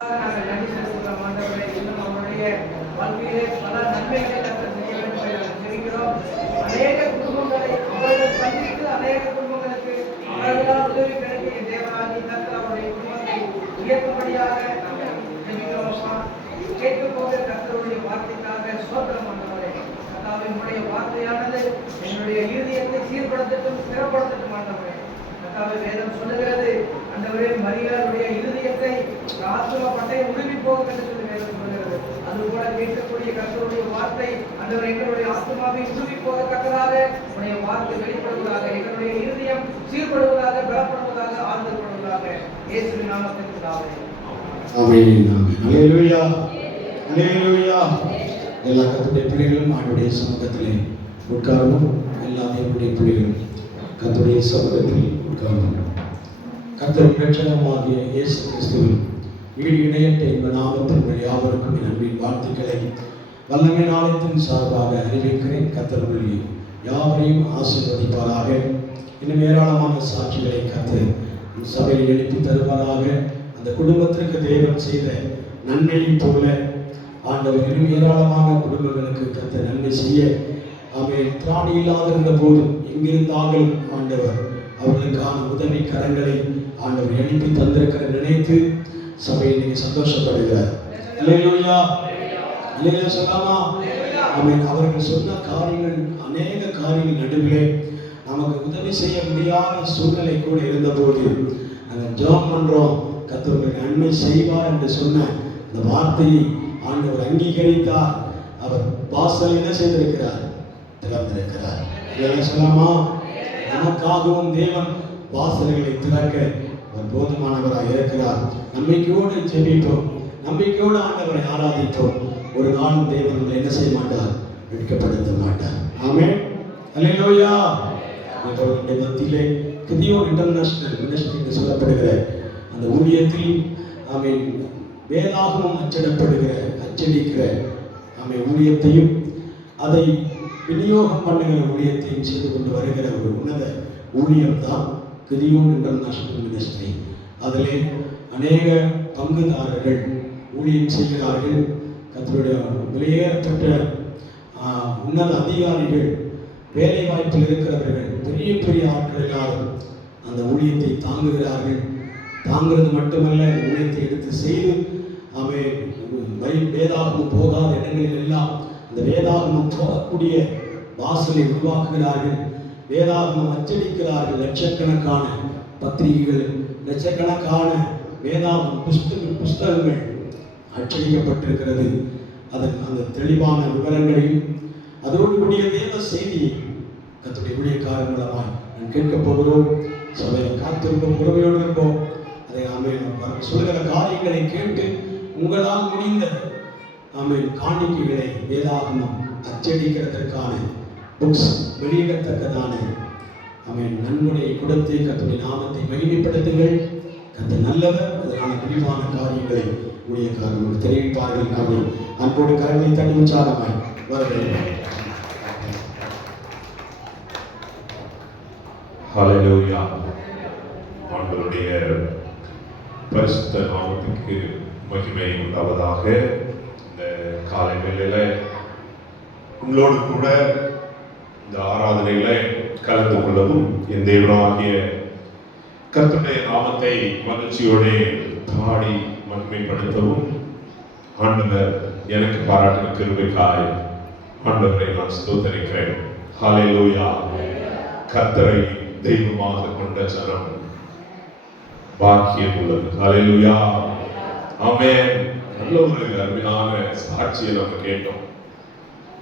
நாங்கள் நன்றி செலுத்துகிறோம் ஆண்டவரே. இன்னும் அவருடைய வாழ்க்கையிலே பல நன்மைகளை நாங்கள் செய்ய வேண்டும் என்று நாங்கள் ஜெபிக்கிறோம். அநேக குடும்பங்களை அவர்கள் சந்தித்து அநேக குடும்பங்களுக்கு அவர்களால் உதவி கிடைக்கிற தேவனாகி கர்த்தர் அவருடைய குடும்பத்தை உயர்த்தும்படியாக நாங்கள் ஜெபிக்கிறோம். கேட்க போக கர்த்தருடைய வார்த்தைக்காக ஸ்தோத்திரம் ஆண்டவரே. கர்த்தாவே, உம்முடைய வார்த்தையானது என்னுடைய இருதயத்தை சீர்படுத்தட்டும், ஸ்திரப்படுத்தட்டும் ஆண்டவரே. கர்த்தாவே, வேதம் சொல்லுகிறது ஆண்டவரே, மரியாளுடைய இருதயத்தை ஆத்தும பட்டை உருவி போகும் என்று சொல்லி வேதம் சொல்லுகிறது. அதுபோல கேட்கக்கூடிய கர்த்தருடைய வார்த்தை ஆண்டவரே எங்களுடைய ஆத்துமாவை உருவி போகத்தக்கதாக உடைய வார்த்தை வெளிப்படுவதாக, எங்களுடைய இருதயம் சீர்படுவதாக, பலப்படுவதாக, ஆறுதல் படுவதாக. இயேசுவின் நாமத்தில் பிதாவே. ஆமென். ஆமென். அல்லேலூயா. அல்லேலூயா. எல்லா கர்த்தருடைய பிள்ளைகளும் ஆண்டவருடைய சமூகத்திலே உட்காரவும். எல்லா தேவனுடைய பிள்ளைகளும் கர்த்தருடைய சமூகத்தில் உட்காரவும். கர்த்தர் இரட்சகருமாகிய இயேசு கிறிஸ்துவின் ஈடு இணையற்ற இந்த நாமத்தின் யாவருக்கும் என் அன்பின் வாழ்த்துக்களை வல்லமை நாளத்தின் சார்பாக அறிவிக்கிறேன். கர்த்தர் உங்களை யாவரையும் ஆசீர்வதிப்பாராக. இன்னும் ஏராளமான சாட்சிகளை கர்த்தர் சபையில் எழுப்பி தருவாராக. அந்த குடும்பத்திற்கு தேவன் செய்த நன்மையைப் போல ஆண்டவர் இன்னும் ஏராளமான குடும்பங்களுக்கு கர்த்தர் நன்மை செய்ய அவன் திராணி இல்லாதிருந்த போது எங்கிருந்தாலும் ஆண்டவர் அவர்களுக்கான உதவி கரங்களை ஆண்டவர் எழுப்பி தந்திருக்கிற நினைத்து சபையை நீங்க சந்தோஷப்படுகிறார். அல்லேலூயா. அல்லேலூயா சொல்லாமா? ஆமென். அவர்கள் சொன்ன காரியங்கள், அநேக காரியங்கள் நடுவிலே நமக்கு உதவி செய்ய முடியாத சூழ்நிலை கூட இருந்தபோது நாங்கள் ஜெபம் பண்றோம், கர்த்தர் நன்மை செய்வார் என்று சொன்ன அந்த வார்த்தையை ஆண்டவர் அங்கீகரித்தார். அவர் வாசல் என்ன செய்திருக்கிறார்? திறந்திருக்கிறார். அல்லேலூயா சொல்லாமா? நமக்காகவும் தேவன் வாசல்களை திறக்க போதுமானவராக இருக்கிறார். நம்பிக்கையோடு ஜெபிப்போம், நம்பிக்கையோடு ஆண்டவரை ஆராதிப்போம். ஒரு நாளும் தேவன் என்ன செய்ய மாட்டார்? வெட்கப்படுத்த மாட்டார். ஆமென். அல்லேலூயா. நம்முடைய மத்தியிலே கிதியோன் இன்டர்நேஷனல் மினிஸ்ட்ரி என்று சொல்லப்படுகிற அந்த ஊழியத்தில் ஆமென் வேதாகமம் அச்சடிக்கிற ஆமென் ஊழியத்தையும் அதை விநியோகம் பண்ணுகிற ஊழியத்தையும் செய்து கொண்டு வருகிற ஒரு உன்னத ஊழியம் தான் கிதியோன் இன்டர்நேஷனல் மினிஸ்ட்ரி. அதிலே அநேக பங்குதாரர்கள் ஊழியம் செய்கிறார்கள். கர்த்தருடைய வெளியேறப்பட்ட உன்னத அதிகாரிகள், வேலை வாய்ப்பில் இருக்கிறவர்கள், பெரிய பெரிய ஆட்கள் எல்லாரும் அந்த ஊழியத்தை தாங்குகிறார்கள். தாங்கிறது மட்டுமல்ல, ஊழியத்தை எடுத்து செய்து வேதாகமம் போகாத இடங்களில் எல்லாம் அந்த வேதாகமம் போகக்கூடிய வாசலை உருவாக்குகிறார்கள். வேதாகமம் அச்சடிக்கிறார்கள். லட்சக்கணக்கான பத்திரிகைகள், லட்சக்கணக்கான வேதாகம புஸ்தகங்கள் அச்சடிக்கப்பட்டிருக்கிறது. அதன் அந்த தெளிவான விவரங்களையும் அதோடு கூடிய தேவ செய்தியை கர்த்தருடைய ஊழியக்காரர் மூலமாய் நான் கேட்கப் போகிறோம். சபையில் காத்திருப்போம், உறவையோடு இருப்போம். அதை ஆமென் சொல்கிற காரியங்களை கேட்டு உங்களால் முடிந்த ஆமென் காணிக்கைகளை வேதாகமம் அச்சடிக்கிறதற்கான புக்ஸ் வெளியிடத்தக்கதான ஆமென் நன்கொடையை கொடுத்து கர்த்தருடைய நாமத்தை மகிமைப்படுத்துங்கள். கர்த்தர் நல்லவர். அதற்கான விரிவான காரியங்களை ஊழியக்காரர்கள் தெரிவிப்பார்கள். ஆமென். அன்போடு கரங்களை தட்டி உற்சாகமாய் வருகிறேன். ஹல்லேலூயா. ஆண்டவருடைய பரிசுத்த நாமத்துக்கு மகிமை உண்டாவதாக. இந்த காலை வேளையில உங்களோடு கூட இந்த ஆராதனையில கலந்து கொள்ளவும் என் தேவனாகிய கர்த்தருடைய நாமத்தை மகிழ்ச்சியோடு பாடி மகிமைப்படுத்தவும் ஆண்டவர் எனக்கு பாராட்டின கிருபைக்காய் ஆண்டவரை நான் ஸ்தோத்தரிக்கிறேன். ஹல்லேலூயா. கர்த்தரை தெய்வமாக கொண்ட ஜனம் பாக்கியம் உள்ளது. ஹல்லேலூயா. ஆமென். நல்ல ஒரு அருமையான சாட்சியை நம்ம கேட்டோம்.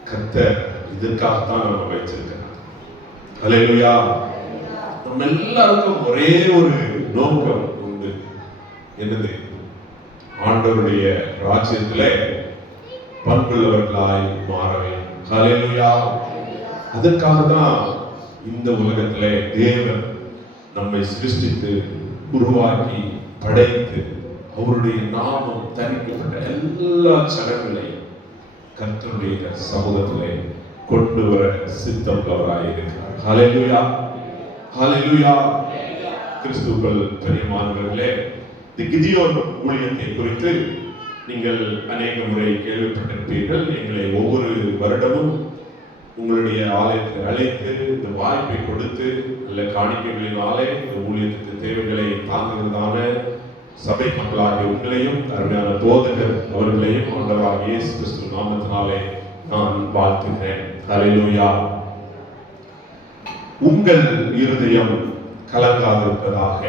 கர்த்தர் இதற்காகத்தான் நம்ம வச்சிருக்கிறார். ஹல்லேலூயா. நம்ம எல்லாருக்கும் ஒரே ஒரு நோக்கம் உண்டு. என்னது? ஆண்டவருடைய ராஜ்யத்திலே பங்குள்ளவர்களாய் மாற வேண்டும். ஹல்லேலூயா. அதற்காக தான் இந்த உலகத்திலே தேவன் நம்மை சிருஷ்டித்து உருவாக்கி படைத்து அவருடைய நாமம் தரிக்கப்பட்ட எல்லா ஜனங்களையும் கர்த்தருடைய சமூகத்திலே கொண்டு வர சித்தமுள்ளவராய் இருக்கிறார். ஹல்லேலூயா. ஹல்லேலூயா. கிறிஸ்துவுக்குள் பிரியமானவர்களே, இந்த கிதியோன் ஊழியத்தை குறித்து நீங்கள் அநேக முறை கேள்விப்பட்டிருப்பீர்கள். எங்களை ஒவ்வொரு வருடமும் உங்களுடைய ஆலயத்தை அழைத்து இந்த வாய்ப்பை கொடுத்து நல்ல காணிக்கைகளினாலே இந்த ஊழியத்துக்கு தேவைகளை தாங்குகிறதான சபை மக்களாகிய உங்களையும் அருமையான போதகர் அவர்களையும் ஆண்டவராகிய இயேசு கிறிஸ்து நாமத்தினாலே நான் வாழ்த்துகிறேன். ஹல்லேலூயா. உங்கள் இருதயம் கலங்காதிருப்பதாக.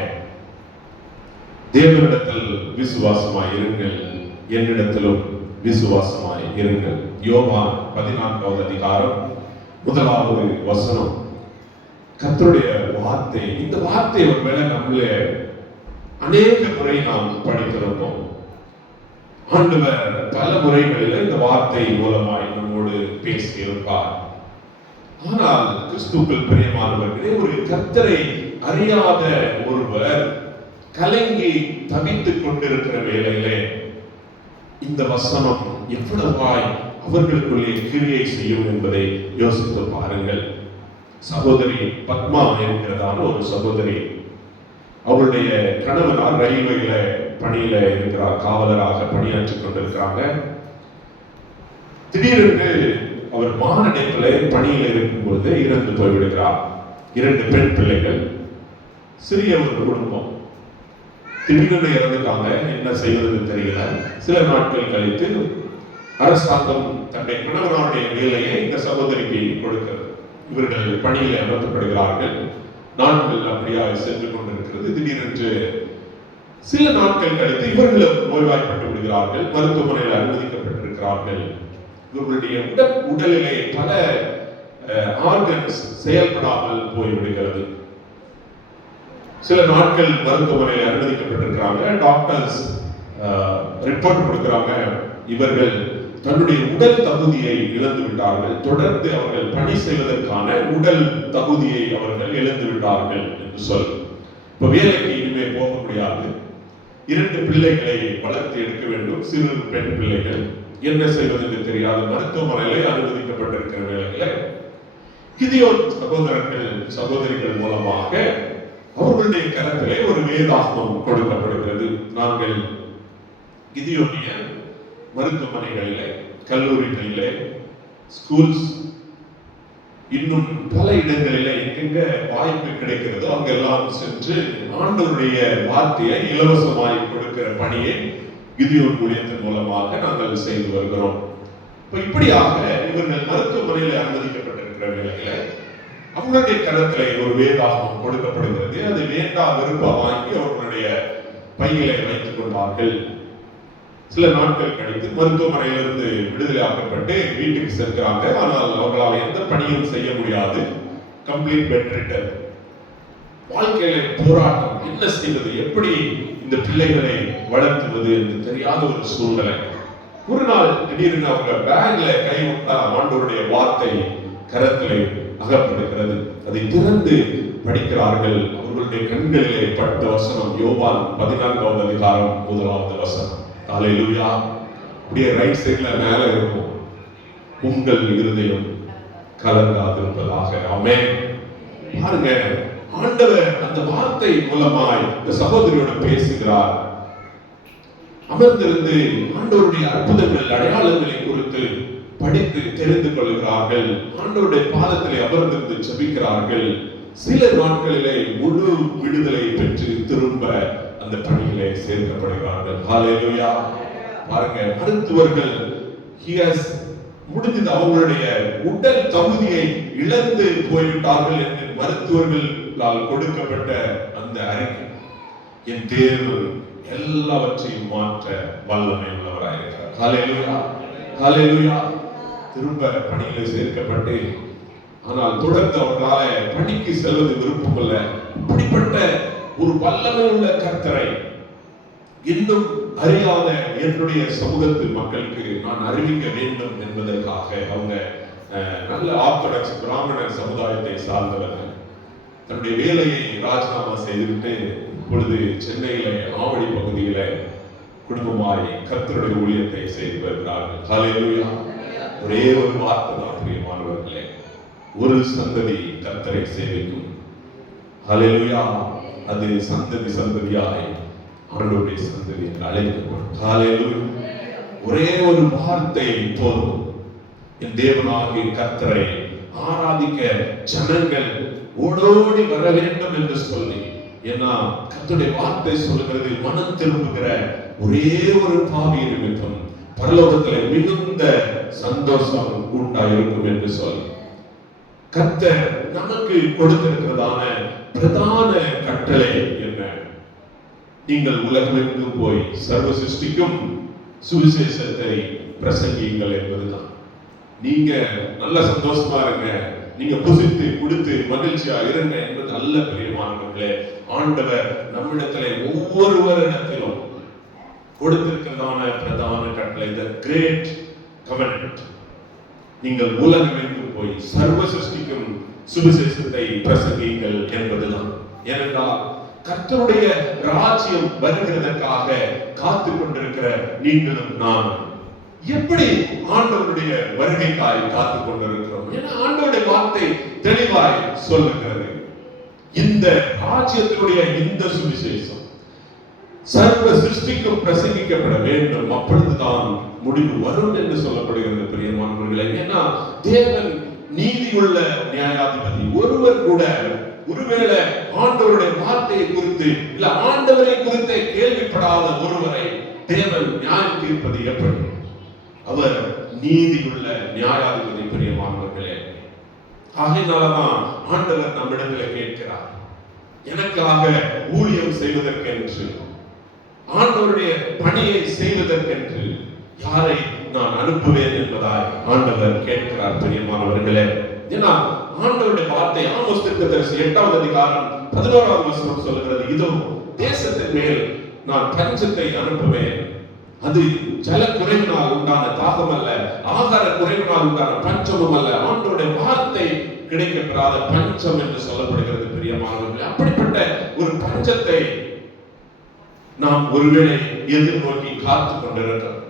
தேவனிடத்தில் விசுவாசமாய் இருங்கள், என்னிடத்திலும் விசுவாசமாய் இருங்கள். யோவான் 14வது அதிகாரம் 1வது வசனம். கர்த்தருடைய வார்த்தை, இந்த வார்த்தை ஒருவேளை நம்மளே அநேக முறை நாம் படித்திருப்போம். ஆண்டவர் பல முறைகளில் இந்த வார்த்தை மூலமாய் நம்மோடு பேசியிருப்பார். ஆனால் கிறிஸ்துவுக்குள் பிரியமானவர்களே, ஒரு கர்த்தரை அறியாத ஒருவர் கலங்கி தவித்துக் கொண்டிருக்கிற வேளையிலே இந்த வசனம் எவ்வளவாய் அவர்களுக்குள்ளே கிரியை செய்யும் என்பதை யோசித்து பாருங்கள். சகோதரி பத்மா என்கிறதான ஒரு சகோதரி, அவருடைய கணவனார் ரயில்வேல பணியில இருக்கிறார், காவலராக பணியாற்றிக் கொண்டிருக்கிறாங்க. திடீரென்று அவர் மாரடைப்பிலே பணியில் இருக்கும்போது இறந்து போய்விடுகிறார். 2 பெண் பிள்ளைகள், சிறிய ஒரு குடும்பம். திடீரென்று இறந்துட்டாங்க, என்ன செய்வது தெரியல. சில நாட்கள் கழித்து அரசாங்கம் தன்னுடைய கணவனுடைய வேலையை இந்த சகோதரிக்கு கொடுக்கிறது. இவர்கள் பணியில் அமர்த்தப்படுகிறார்கள். நாட்கள் அப்படியாக சென்று கொண்டிருக்கிறது. திடீரென்று சில நாட்கள் கழித்து இவர்களும் நோய்வாய்ப்பட்டு விடுகிறார்கள், மருத்துவமனையில் அனுமதிக்கப்பட்டிருக்கிறார்கள். இவர்களுடைய உடலிலே பல ஆர்கன்ஸ் செயல்படாமல் போய்விடுகிறது. சில நாட்கள் மருத்துவமனையில் அனுமதிக்கப்பட்டிருக்கிறாங்க. டாக்டர்ஸ் ரிப்போர்ட் கொடுக்கிறாங்க, இவர்கள் தன்னுடைய உடல் தகுதியை இழந்து விட்டார்கள், தொடர்ந்து அவர்கள் பணி செய்வதற்கான உடல் தகுதியை அவர்கள் இழந்து விட்டார்கள் என்று சொல். இப்ப வேலைக்கு இனிமே போக முடியாது. 2 பிள்ளைகளை வளர்த்து எடுக்க வேண்டும், சிறு பெண் பிள்ளைகள். என்ன செய்வது என்று தெரியாத மருத்துவமனையிலே அனுமதிக்கப்பட்டிருக்கிற வேளையில கிதியோன் சகோதரர்கள் சகோதரிகள் மூலமாக அவர்களுடைய கரத்திலே ஒரு வேதாகமம் கொடுக்கப்படுகிறது. நாங்கள் கிதியோனிய மருத்துவமனைகளிலே, கல்லூரிகளிலே, ஸ்கூல்ஸ், இன்னும் பல இடங்களிலே எங்கெங்க வாய்ப்பு கிடைக்கிறதோ அங்கெல்லாம் சென்று ஆண்டவருடைய வார்த்தையை இலவசமாய் கொடுக்கிற பணியை கிதியோன் ஊழியத்தின் மூலமாக நாங்கள் செய்து வருகிறோம். இப்படியாக இவர்கள் மருத்துவமனையில் அனுமதிக்கப்பட்டிருக்கிற வேளையில அவர்களுடைய கரத்திலே ஒரு வேதாகமம் கொடுக்கப்படுகிறது. அது வேண்டா விருப்ப வாங்கி அவர்களுடைய பையிலே வைத்துக் கொண்டார்கள். சில நாட்கள் கழித்து மருத்துவமனையிலிருந்து விடுதலையாக்கப்பட்டு வீட்டுக்கு செல்கிறாங்க. ஆனால் அவர்களால் எந்த பணியும் செய்ய முடியாது. Complete bed ridden. வாழ்க்கையில போராட்டம், என்ன செய்வது, எப்படி இந்த பிள்ளைகளை வளர்த்துவது என்று தெரியாத ஒரு சூழ்நிலை. ஒரு நாள் திடீரென அவங்க பேக்ல கை விட்டா ஆண்டவருடைய வார்த்தை கரத்திலே அகப்படுகிறது. அதை திறந்து படிக்கிறார்கள். அவர்களுடைய கண்களிலே பட்ட வசனம் யோவான் 14வது அதிகாரம் 1வது வசனம். ஹல்லேலூயா. அப்படியே ரைட் சைடுல மேல இருக்கும், உங்கள் இருதயம் கலங்காதிருப்பதாக. ஆமென். பாருங்க, ஆண்டவர் அந்த வார்த்தை மூலமாய் இந்த சகோதரியோட பேசுகிறார். அமர்ந்திருந்து ஆண்டவருடைய அற்புதங்கள் அடையாளங்களை குறித்து படித்து தெரிந்து கொள்கிறார்கள். ஆண்டவருடைய பாதத்திலே அமர்ந்திருந்து ஜெபிக்கிறார்கள். சில நாட்களிலே முழு விடுதலை பெற்று திரும்ப அந்த பணியிலே சேர்க்கப்படுகிறார்கள். ஹல்லேலூயா. பாருங்க, மருத்துவர்கள் முடிந்தது, அவங்களுடைய உடல் தகுதியை இழந்து போய்விட்டார்கள் என்று மருத்துவர்களால் கொடுக்கப்பட்ட அந்த அறிக்கை, என் தேவன் எல்லாவற்றையும் மாற்ற வல்லமை உள்ளவராயிருக்கிறார். ஹல்லேலூயா, ஹல்லேலூயா. திரும்ப பணியிலே சேர்க்கப்பட்டு, ஆனால் தொடர்ந்து அவர்களால் பணிக்கு செல்வது விருப்பமல்ல. இப்படிப்பட்ட ஒரு வல்லமை உள்ள கர்த்தரை இன்னும் அறியாத என்னுடைய சமூகத்து மக்களுக்கு நான் அறிவிக்க வேண்டும் என்பதற்காக அவங்க நல்ல ஆர்த்தடாக்ஸ் பிராமண சமுதாயத்தை சார்ந்தவர்கள் தன்னுடைய வேலையை ராஜினாமா செய்துவிட்டு இப்பொழுது சென்னையில ஆவடி பகுதியில குடும்பமாய் கர்த்தருடைய ஊழியத்தை செய்து வருகிறார்கள். ஹல்லேலூயா. ஒரே ஒரு வார்த்தை தான் பிரியமானவர்களே, ஒரு சந்ததி கர்த்தரை சேவிக்கும். ஹல்லேலூயா. அது சந்ததி சந்ததியாய் ஆண்டவருடைய சந்ததி என்று அழைக்கப்படும். ஹalleluya. ஒரே ஒரு வார்த்தை போதும், என் தேவனாகிய கர்த்தரை ஆராதிக்க ஜனங்கள் ஓடோடி வர வேண்டும் என்று சொல்லி. ஏன்னா கர்த்தருடைய வார்த்தை சொல்லுகிறது, மனம் திரும்புகிற ஒரே ஒரு பாவி நிமித்தம் பரலோகத்தில் மிகுந்த சந்தோஷம் உண்டாயிருக்கும் என்று சொல்லி கர்த்தர் நமக்கு கொடுத்திருக்கிறதான பிரதான கட்டளை என்ன? நீங்கள் உலகமெங்கும் போய் சர்வ சிருஷ்டிக்கும் சுவிசேஷத்தை பிரசங்கியுங்கள் என்பதுதான். நீங்க நல்ல சந்தோஷமா இருங்க, நீங்க புசித்து குடித்து மகிழ்ச்சியா இருங்க என்பது அல்ல பிரியமானவர்களே. ஆண்டவர் நம்மிடத்திலே ஒவ்வொருவரிடத்திலும் கொடுத்திருக்கிறதான பிரதான கட்டளை, the great covenant. நீங்கள் உலகமெங்கும் போய் சர்வ சிருஷ்டிக்கும் சுவிசேஷத்தை பிரசங்கியுங்கள் என்பதுதான். ஏனென்றால் கர்த்தருடைய ராஜ்யம் வருகிறதற்காக காத்து கொண்டிருக்கிற நீங்களும் நான் எப்படி ஆண்டவருடைய வருகைக்காய் காத்து கொண்டிருக்கிறோம்? ஏன்னா ஆண்டவருடைய வார்த்தை தெளிவாய் சொல்லுகிறது, இந்த ராஜ்யத்தினுடைய இந்த சுவிசேஷம் சர்வ சிருஷ்டிக்கும் பிரசங்கிக்கப்பட வேண்டும், அப்பொழுதுதான் முடிவு வரும் என்று சொல்லப்படுகிறது பிரியமானவர்களே. ஏன்னா தேவன் நீதியுள்ள நியாயாதிபதி. ஒருவர் கூட ஒருவேளை ஆண்டவருடைய வார்த்தையை குறித்து இல்ல ஆண்டவரை குறித்து கேள்விப்படாத ஒருவரை தேவன் நியாயம் தீர்ப்பது எப்படி? அவர் நீதியுள்ள நியாயாதிபதி பிரியமானவர்களே. ஆகையினாலதான் ஆண்டவர் நம்மிடத்தில் கேட்கிறார், எனக்காக ஊழியம் செய்வதற்கென்று, ஆண்டவருடைய பணியை செய்வதற்கென்று யாரை நான் அனுப்புவேன் என்பதாய் ஆண்டவர் கேட்கிறார் பிரியமானவர்களே. ஏன்னா ஆண்டவருடைய வார்த்தை ஆமோஸ் தீர்க்கதரிசி 8வது அதிகாரம் 11வது வசனம் சொல்லுகிறது, இதோ தேசத்தின் மேல் நான் பஞ்சத்தை அனுப்புவேன், அது ஜல குறைவினால் உண்டான தாகம் அல்ல, ஆகார குறைவினால் உண்டான பஞ்சமும் அல்ல, ஆண்டவருடைய வார்த்தை கிடைக்கப்பெறாத பஞ்சம் என்று சொல்லப்படுகிறது பிரியமானவர்களே. அப்படிப்பட்ட ஒரு பஞ்சத்தை நாம் ஒருவேளை எதிர்நோக்கி காத்துக் கொண்டிருக்கிறோம்.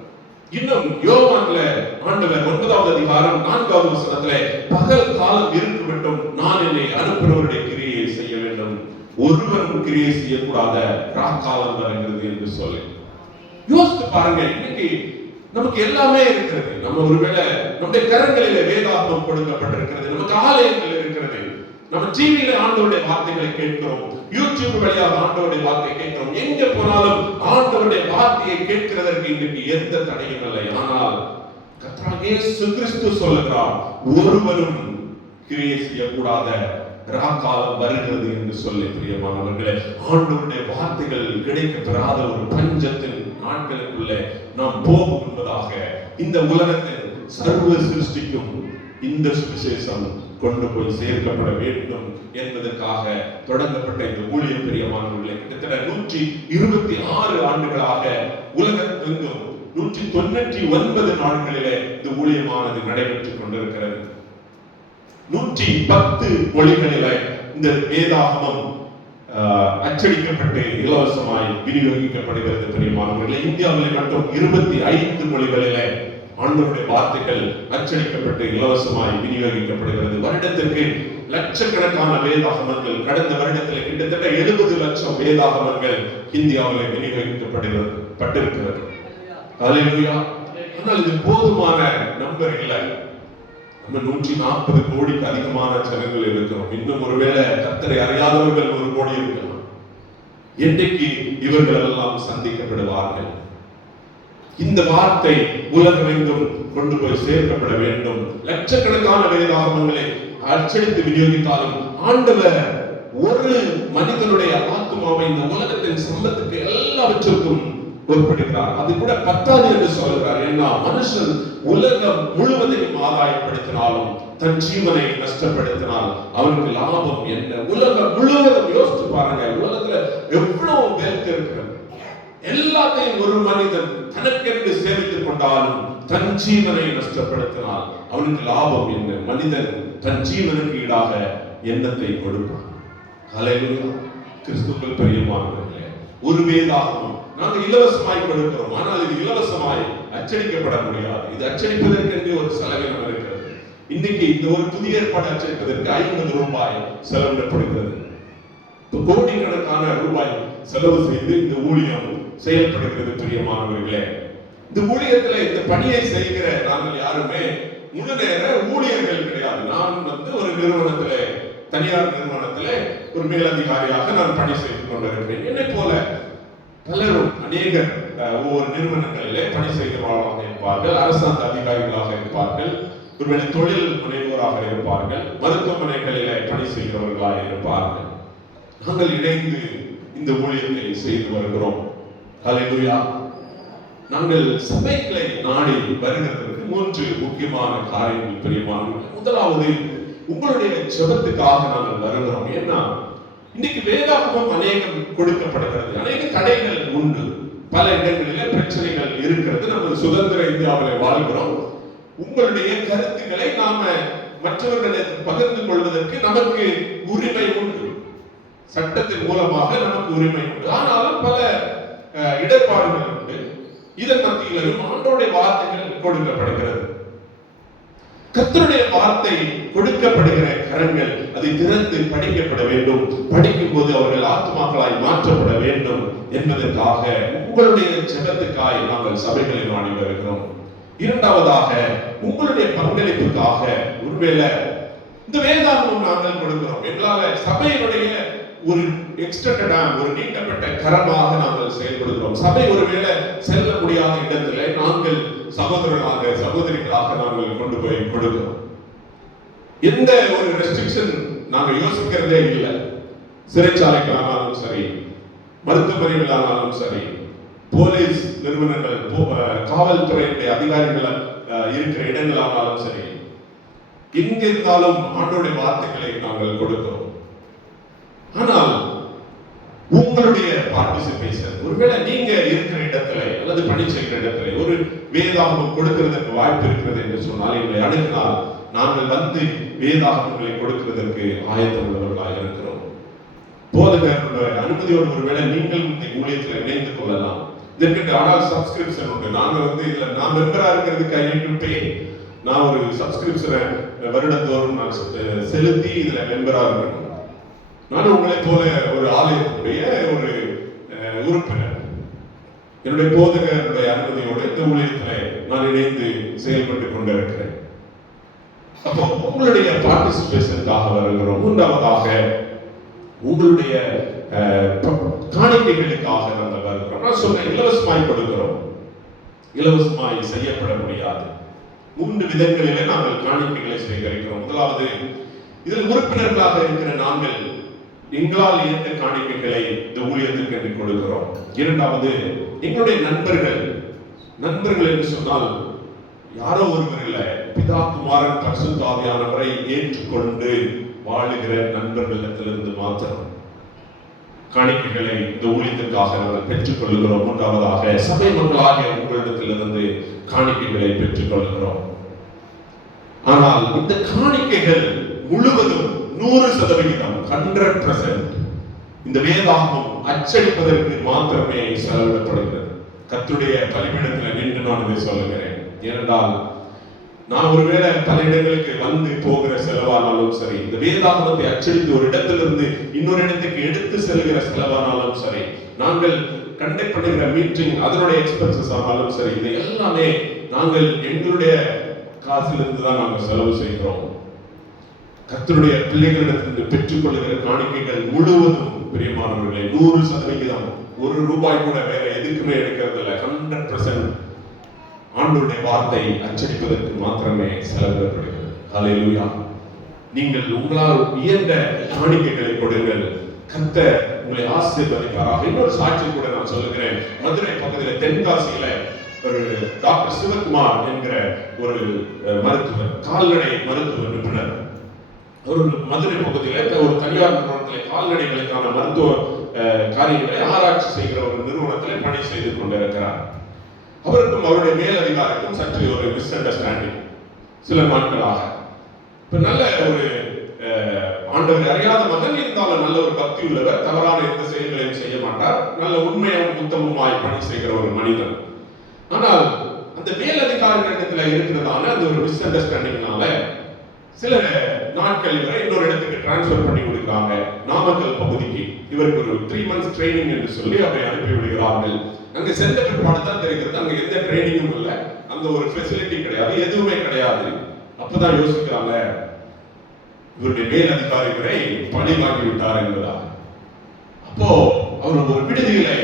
இன்னும் யோவான்ல ஆண்டவர் 9வது அதிகாரம் 4வது வசனத்திலே பகல் காலம் இருக்க வேண்டும், நான் என்னை அனுப்பினவருடைய கிரியை செய்ய வேண்டும், ஒருவரும் கிரியை செய்யக்கூடாத ராக்காலம் வருகிறது என்று சொல்லி யோசித்து பாருங்க. இன்னைக்கு நமக்கு எல்லாமே இருக்கிறது. நம்ம ஒருவேளை நம்முடைய கரங்களிலே வேதாகமம் கொடுக்கப்பட்டிருக்கிறது, நமக்கு ஆலயங்கள் இருக்கிறது, நம்ம டிவியில ஆண்டவருடைய வார்த்தைகளை கேட்கிறோம், யூடியூப் வழியாக ஆண்டவருடைய வார்த்தையை கேட்கிறோம். எங்க போனாலும் ஆண்டவருடைய வார்த்தையை கேட்கிறதற்கு இன்னைக்கு எந்த தடையும் இல்லை. ஆனால் கர்த்தராகிய இயேசு கிறிஸ்து சொல்லுகிறார், ஒருவரும் கிரியை செய்யக்கூடாத ராக்காலம் வருகிறது என்று சொல்லி பிரியமானவர்களே, ஆண்டவருடைய வார்த்தைகள் கிடைக்கப்பெறாத ஒரு பஞ்சத்தின் நாட்களுக்குள்ளே நாம் போகும் என்பதாக இந்த உலகத்தில் சர்வ சிருஷ்டிக்கும் இந்த சுவிசேஷம் கொண்டு போய் சேர்க்கப்பட வேண்டும் என்பதற்காக தொடங்கப்பட்ட இந்த ஊழியம் பிரியமானவர்களே, கிட்டத்தட்ட 126 ஆண்டுகளாக உலகமெங்கும் 199 நாடுகளிலே இந்த ஊழியமானது நடைபெற்றுக் கொண்டிருக்கிறது. 110 மொழிகளிலே இந்த வேதாகமம் அச்சடிக்கப்பட்டு இலவசமாய் விநியோகிக்கப்படுகிறது பிரியமானவர்களே. இந்தியாவிலே மட்டும் 25 மொழிகளிலே ஆண்டவருடைய வார்த்தைகள் அச்சடிக்கப்பட்டு இலவசமாய் விநியோகிக்கப்படுகிறது. வருடத்திற்கு லட்சக்கணக்கான வேதாகமங்கள், கடந்த வருடத்தில் கிட்டத்தட்ட 70 லட்சம் வேதாகமங்கள் இந்தியாவிலே விநியோகிக்கப்பட்டிருக்கிறது. ஹல்லேலூயா. ஆனால் இது போதுமான நம்பர் இல்லை. நம்ம 140 கோடிக்கு அதிகமான ஜனங்கள் இருக்கிறோம். இன்னும் ஒருவேளை கர்த்தரை அறியாதவர்கள் 1 கோடி இருக்கலாம். என்றைக்கு இவர்கள் எல்லாம் சந்திக்கப்படுவார்கள்? இந்த வார்த்தை உலகமெங்கும் கொண்டு போய் சேர்க்கப்பட வேண்டும். லட்சக்கணக்கான வேதாகமங்களை அச்சடித்து விநியோகித்தாலும் ஆண்டவர் ஒரு மனிதனுடைய ஆத்மாவை இந்த உலகத்தின் சம்பத்துக்கு எல்லாவற்றுக்கும் ஒப்பிடுகிறார். அது கூட பத்தாது என்று சொல்கிறார். ஏன்னா மனுஷன் உலகம் முழுவதையும் ஆதாயப்படுத்தினாலும் தன் ஜீவனை நஷ்டப்படுத்தினால் அவனுக்கு லாபம் என்ன? உலகம் முழுவதும் யோசிச்சு பாருங்க, உலகத்துல எவ்வளவு வெல்த் இருக்கிறது. எல்லாத்தையும் ஒரு மனிதன் தனக்கென்று சேமித்துக் கொண்டாலும் தன் ஜீவனை நஷ்டப்படுத்தினால் அவனுக்கு லாபம் என்ன? மனிதன் தன் ஜீவனுக்கு ஈடாக எண்ணத்தை கொடுப்பான். ஹல்லேலூயா. கிறிஸ்துவுக்குள் பிரியமானவர்களே, ஒரு வேதாகமம் நாங்கள் இலவசமாய் கொடுக்கிறோம். ஆனால் இது இலவசமாய் அச்சடிக்கப்பட முடியாது. இது அச்சடிப்பதற்கு ஒரு செலவினம் இருக்கிறது. இன்னைக்கு இந்த ஒரு புதிய ஏற்பாடு அச்சடிப்பதற்கு 50 ரூபாய் செலவிடப்படுகிறது. கோடிக்கணக்கான ரூபாய் செலவு செய்து இந்த ஊழியம் செயல்படுகிறது. பிரியமானவர்களே, இந்த ஊழியத்துல இந்த பணியை செய்கிற நாங்கள் யாருமே முழு நேர ஊழியர்கள் கிடையாது. நான் ஒரு நிறுவனத்துல, தனியார் நிறுவனத்துல ஒரு மேலதிகாரியாக நான் பணி செய்து கொண்டிருக்கிறேன். என்னை போல பலரும் அநேகர் ஒவ்வொரு நிறுவனங்களிலே பணி செய்கிறவர்களாக இருப்பார்கள், அரசாங்க அதிகாரிகளாக இருப்பார்கள், ஒருவேளை தொழில் முனைவோராக இருப்பார்கள், மருத்துவமனைகளிலே பணி செய்கிறவர்களாக இருப்பார்கள். நாங்கள் இணைந்து இந்த ஊழியத்தை செய்து வருகிறோம். ஹல்லேலூயா. நாங்கள் சபைகளை நாடி வருகிறதற்கு 3 முக்கியமான காரியங்கள் பிரியமானவர்களே. முதலாவது, உங்களுடைய ஜெபத்துக்காக நாங்கள் வருகிறோம். ஏன்னா இன்னைக்கு வேதாகமம் அநேகம் கொடுக்கப்படுகிறது, அநேக தடைகள் உண்டு, பல இடங்களிலே பிரச்சனைகள் இருக்கிறது. நம்ம சுதந்திர இந்தியாவில் வாழ்கிறோம். உங்களுடைய கருத்துக்களை நாம மற்றவர்களிடம் பகிர்ந்து கொள்வதற்கு நமக்கு உரிமை உண்டு, சட்டத்தின் மூலமாக நமக்கு உரிமை உண்டு. ஆனாலும் பல இடர்பாடுகள் உண்டு. இதன் மத்தியிலும் ஆண்டவருடைய வார்த்தைகள் கொடுக்கப்படுகிறது. கர்த்தருடைய வார்த்தை கொடுக்கப்படுகிற கரங்கள் அதை திறந்து படிக்கப்பட வேண்டும். படிக்கும் போது அவர்கள் ஆத்மாக்களாய் மாற்றப்பட வேண்டும் என்பதற்காக உங்களுடைய ஜெபத்துக்காய் நாங்கள் சபைகளை நாடி வருகிறோம். இரண்டாவதாக, உங்களுடைய பங்களிப்புக்காக ஒருவேளை இந்த வேதாகமம் நாங்கள் கொடுக்கிறோம். எங்களால சபையினுடைய ஒரு எக்ஸ்டெண்டட் ஒரு நீட்டப்பட்ட கரமாக நாங்கள் செயல்படுகிறோம். சபை ஒருவேளை செல்ல முடியாத இடத்துல நாங்கள் சகோதரர்களாக, சகோதரிகளாக நாங்கள் கொண்டு போய் கொடுக்கிறோம். எந்த ஒரு ரெஸ்ட்ரிக்ஷன் நாங்கள் யோசிக்கிறதே இல்லை. சிறைச்சாலைகளானாலும் சரி, மருத்துவமனைகளானாலும் சரி, போலீஸ் நிறுவனங்கள், காவல்துறையினுடைய அதிகாரிகள் இருக்கிற இடங்களானாலும் சரி, எங்கிருந்தாலும் ஆண்டோடைய வார்த்தைகளை நாங்கள் கொடுக்கிறோம். ஆனால் உங்களுடைய பார்ட்டிசிபேஷன், ஒருவேளை நீங்க இருக்கிற இடத்துல அல்லது பணி செய்கிற இடத்துல ஒரு வேதாகமம் கொடுக்கிறதுக்கு வாய்ப்பு இருக்கிறது என்று சொன்னால், எங்களை அணுகினால் நாங்கள் வந்து வேதாகமங்களை கொடுக்கிறதற்கு ஆயத்தம் உள்ளவர்களாக இருக்கிறோம். போதகர்களுடைய அனுமதியோடு ஒருவேளை நீங்கள் இந்த ஊழியத்தில் இணைந்து கொள்ளலாம். இதற்கு ஆனால் சப்ஸ்கிரிப்ஷன் உண்டு. நாங்கள் இதுல நான் மெம்பரா இருக்கிறதுக்கு ஐ நீட் டு பே. நான் ஒரு சப்ஸ்கிரிப்ஷனை வருடந்தோறும் நான் செலுத்தி இதுல மெம்பரா இருக்கணும். நான் உங்களை போல ஒரு ஆலயத்தினுடைய ஒரு உறுப்பினர். என்னுடைய போதகருடைய அனுமதியோடு இந்த ஊழியத்தில் நான் இணைந்து செயல்பட்டு கொண்டிருக்கிறேன். அப்போ உங்களுடைய பார்ட்டிசிபேஷனுக்காக வருகிறோம். மூன்றாவதாக, உங்களுடைய காணிக்கைகளுக்காக நாங்கள் வருகிறோம். நான் சொன்னேன், இலவசமாய் கொடுக்கிறோம். இலவசமாய் செய்யப்பட முடியாது. 3 விதங்களிலே நாங்கள் காணிக்கைகளை சேகரிக்கிறோம். முதலாவது, இதில் உறுப்பினர்களாக இருக்கிற நாங்கள் எங்களால் இயன்ற காணிக்கைகளை இந்த ஊழியத்திற்கு என்று கொடுக்கிறோம். இரண்டாவது, எங்களுடைய நண்பர்கள் என்று சொன்னால் யாரோ ஒருவர்கள பிதா குமாரன் பரிசுத்த ஆவியானவரை ஏற்றுக்கொண்டு வாழுகிற நண்பர்களிடத்திலிருந்து மாத்திரம் காணிக்கைகளை இந்த ஊழியத்திற்காக நாங்கள் பெற்றுக் கொள்கிறோம். மூன்றாவதாக, சபை மக்களாகிய உங்களிடத்திலிருந்து காணிக்கைகளை பெற்றுக் கொள்கிறோம். ஆனால் இந்த காணிக்கைகள் முழுவதும் 100% 100% இந்த வேதாகமம் அச்சடிப்பதற்கு மாத்திரமே செலவிடப்படுகிறது. கர்த்தருடைய பலிபீடத்தில் நின்று நான் இதை சொல்லுகிறேன். ஏனென்றால் நான் ஒருவேளை பல இடங்களுக்கு வந்து போகிற செலவானாலும் சரி, இந்த வேதாகமத்தை அச்சடித்து ஒரு இடத்திலிருந்து இன்னொரு இடத்துக்கு எடுத்து செல்கிற செலவானாலும் சரி, நாங்கள் கண்டக்ட் பண்ணுகிற மீட்டிங் அதனுடைய எக்ஸ்பென்சஸ் ஆனாலும் சரி, இது எல்லாமே நாங்கள் எங்களுடைய காசிலிருந்து தான் நாங்கள் செலவு செய்கிறோம். கர்த்தருடைய பிள்ளைகளிடத்திலிருந்து பெற்றுக் கொள்ளுகிற காணிக்கைகள் முழுவதும் பிரியமானவர்களே 100% ₹1 கூட வேற எதுக்குமே எடுக்கிறது இல்லை. 100% ஆண்டவருடைய வார்த்தை அச்சடிப்பதற்கு மாத்திரமே செலவிடப்படுகிறது. ஹல்லேலூயா. நீங்கள் உங்களால் இயன்ற காணிக்கைகளை கொடுங்கள். கர்த்தர் உங்களை ஆசீர்வதிப்பாராக. இன்னொரு சாட்சி கூட நான் சொல்லுகிறேன். மதுரை பக்கத்தில் தென்காசியில ஒரு டாக்டர் சிவகுமார் என்கிற ஒரு மருத்துவர், கால்நடை மருத்துவ நிபுணர், ஒரு மதுரை பகுதியில் ஒரு தனியார் நிறுவனத்தில் கால்நடைகளுக்கான மருத்துவ காரியங்களை ஆராய்ச்சி செய்கிற ஒரு நிறுவனத்தில் பணி செய்து கொண்டிருக்கிறார். அவருக்கும் அவருடைய மேலதிகாரிக்கும் சற்று ஒரு மிஸ் அண்டர்ஸ்டாண்டிங் சில நாட்களாக. இப்ப நல்ல ஒரு ஆண்டவர் அறியாத மகன் இருந்தாலும் நல்ல ஒரு பக்தி உள்ளவர், தவறான எந்த செயல்களையும் செய்ய மாட்டார், நல்ல உண்மையும் உத்தமமாய் பணி செய்கிற ஒரு மனிதன். ஆனால் அந்த மேலதிகாரிகளிடத்துல இருக்கிறதால அந்த ஒரு மிஸ் அண்டர்ஸ்டாண்டிங்னால சில நாட்கள் வரை இன்னொரு இடத்துக்கு டிரான்ஸ்ஃபர் பண்ணி கொடுக்குறாங்க. நாமக்கல் பகுதிக்கு இவருக்கு ஒரு 3 months ட்ரைனிங் என்று சொல்லி அவரை அனுப்பி விடுகிறார்கள். அங்க சென்ற பிற்பாடு தான் தெரிகிறது அங்க எந்த ட்ரைனிங்கும் இல்லை, அங்க ஒரு ஃபெசிலிட்டி கிடையாது, எதுவுமே கிடையாது. அப்பதான் யோசிக்கிறாங்க, இவருடைய மேல் அதிகாரி வரை பணி வாங்கி விட்டார் என்பதா. அப்போ அவர் ஒரு விடுதியிலே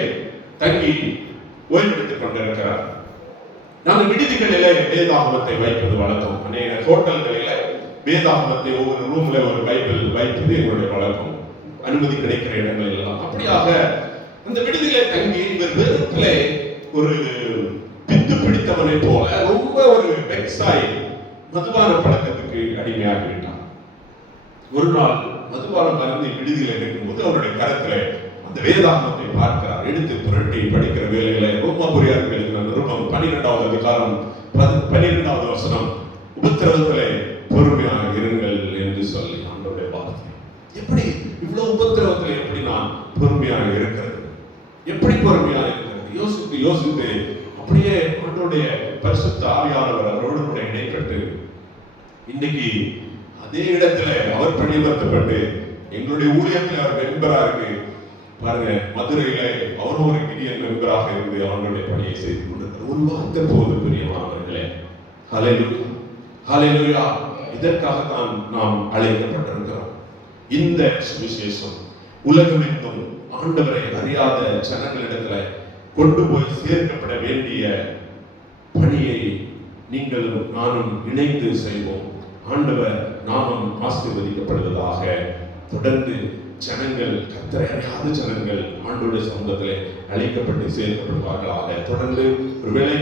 தங்கி ஓய்வெடுத்துக் கொண்டிருக்கிறார். நாங்கள் விடுதிகளிலே வேதாகமத்தை வைப்பது வழக்கம். அநேக ஹோட்டல்களில வேதாகமத்தை ஒவ்வொரு ரூம்ல ஒரு பைபிள் வைப்பது எங்களுடைய வழக்கம், அனுமதி கிடைக்கிற இடங்கள் எல்லாம். அப்படியாக அந்த விடுதியிலே தங்கி இவர் வெறுப்பிலே ஒரு பித்து பிடித்தவனை போல ரொம்ப ஒரு வெக்ஸாய் மதுபான பழக்கத்துக்கு அடிமையாகிவிட்டார். ஒரு நாள் மதுபானம் மறந்து விடுதியில் இருக்கும்போது அவருடைய கரத்துல அந்த வேதாகமத்தை பார்க்கிறார். எடுத்து புரட்டி படிக்கிற வேலையில ரோமாபுரியாருக்கு எழுதின நிருபம் 12வது அதிகாரம் 12வது வசனம், உபத்திரவத்திலே பொறுமையாக இருங்கள் என்று சொல்லி ஆண்டவருடைய வார்த்தை. எப்படி இவ்வளவு உபத்திரவத்தில் எப்படி நான் பொறுமையாக இருக்கிறது, எப்படி பொறுமையாக இருக்கிறது யோசித்து யோசித்து அப்படியே ஆண்டவருடைய பரிசுத்த ஆவியானவர் அவரோடு கூட இடைப்பட்டு இன்னைக்கு அதே இடத்துல அவர் பணியமர்த்தப்பட்டு எங்களுடைய ஊழியத்தில் அவர் மெம்பரா இருக்கு. பாருங்க, மதுரையில அவரும் ஒரு கிடியன் மெம்பராக இருந்து அவங்களுடைய பணியை செய்து கொண்டிருக்கிறார். ஒரு வார்த்தை போது பிரியமானவர்களே, ஹல்லேலூயா ஹல்லேலூயா. இதற்காகத்தான் நாம் அழைக்கப்பட்டிருக்கிறோம். இந்த சுவிசேஷம் உலகமெங்கும் ஆண்டவரை அறியாத ஜனங்களிடத்துல கொண்டு போய் சேர்க்கப்பட வேண்டிய பணியை நீங்களும் நானும் இணைந்து செய்வோம். ஆண்டவர் நாமம் ஆசீர்வதிக்கப்படுவதாக. தொடர்ந்து ஜனங்கள், கர்த்தரை அறியாத ஜனங்கள் ஆண்டவருடைய சமூகத்திலே அழைக்கப்பட்டு சேர்க்கப்படுவார்களாக. தொடர்ந்து ஒருவேளை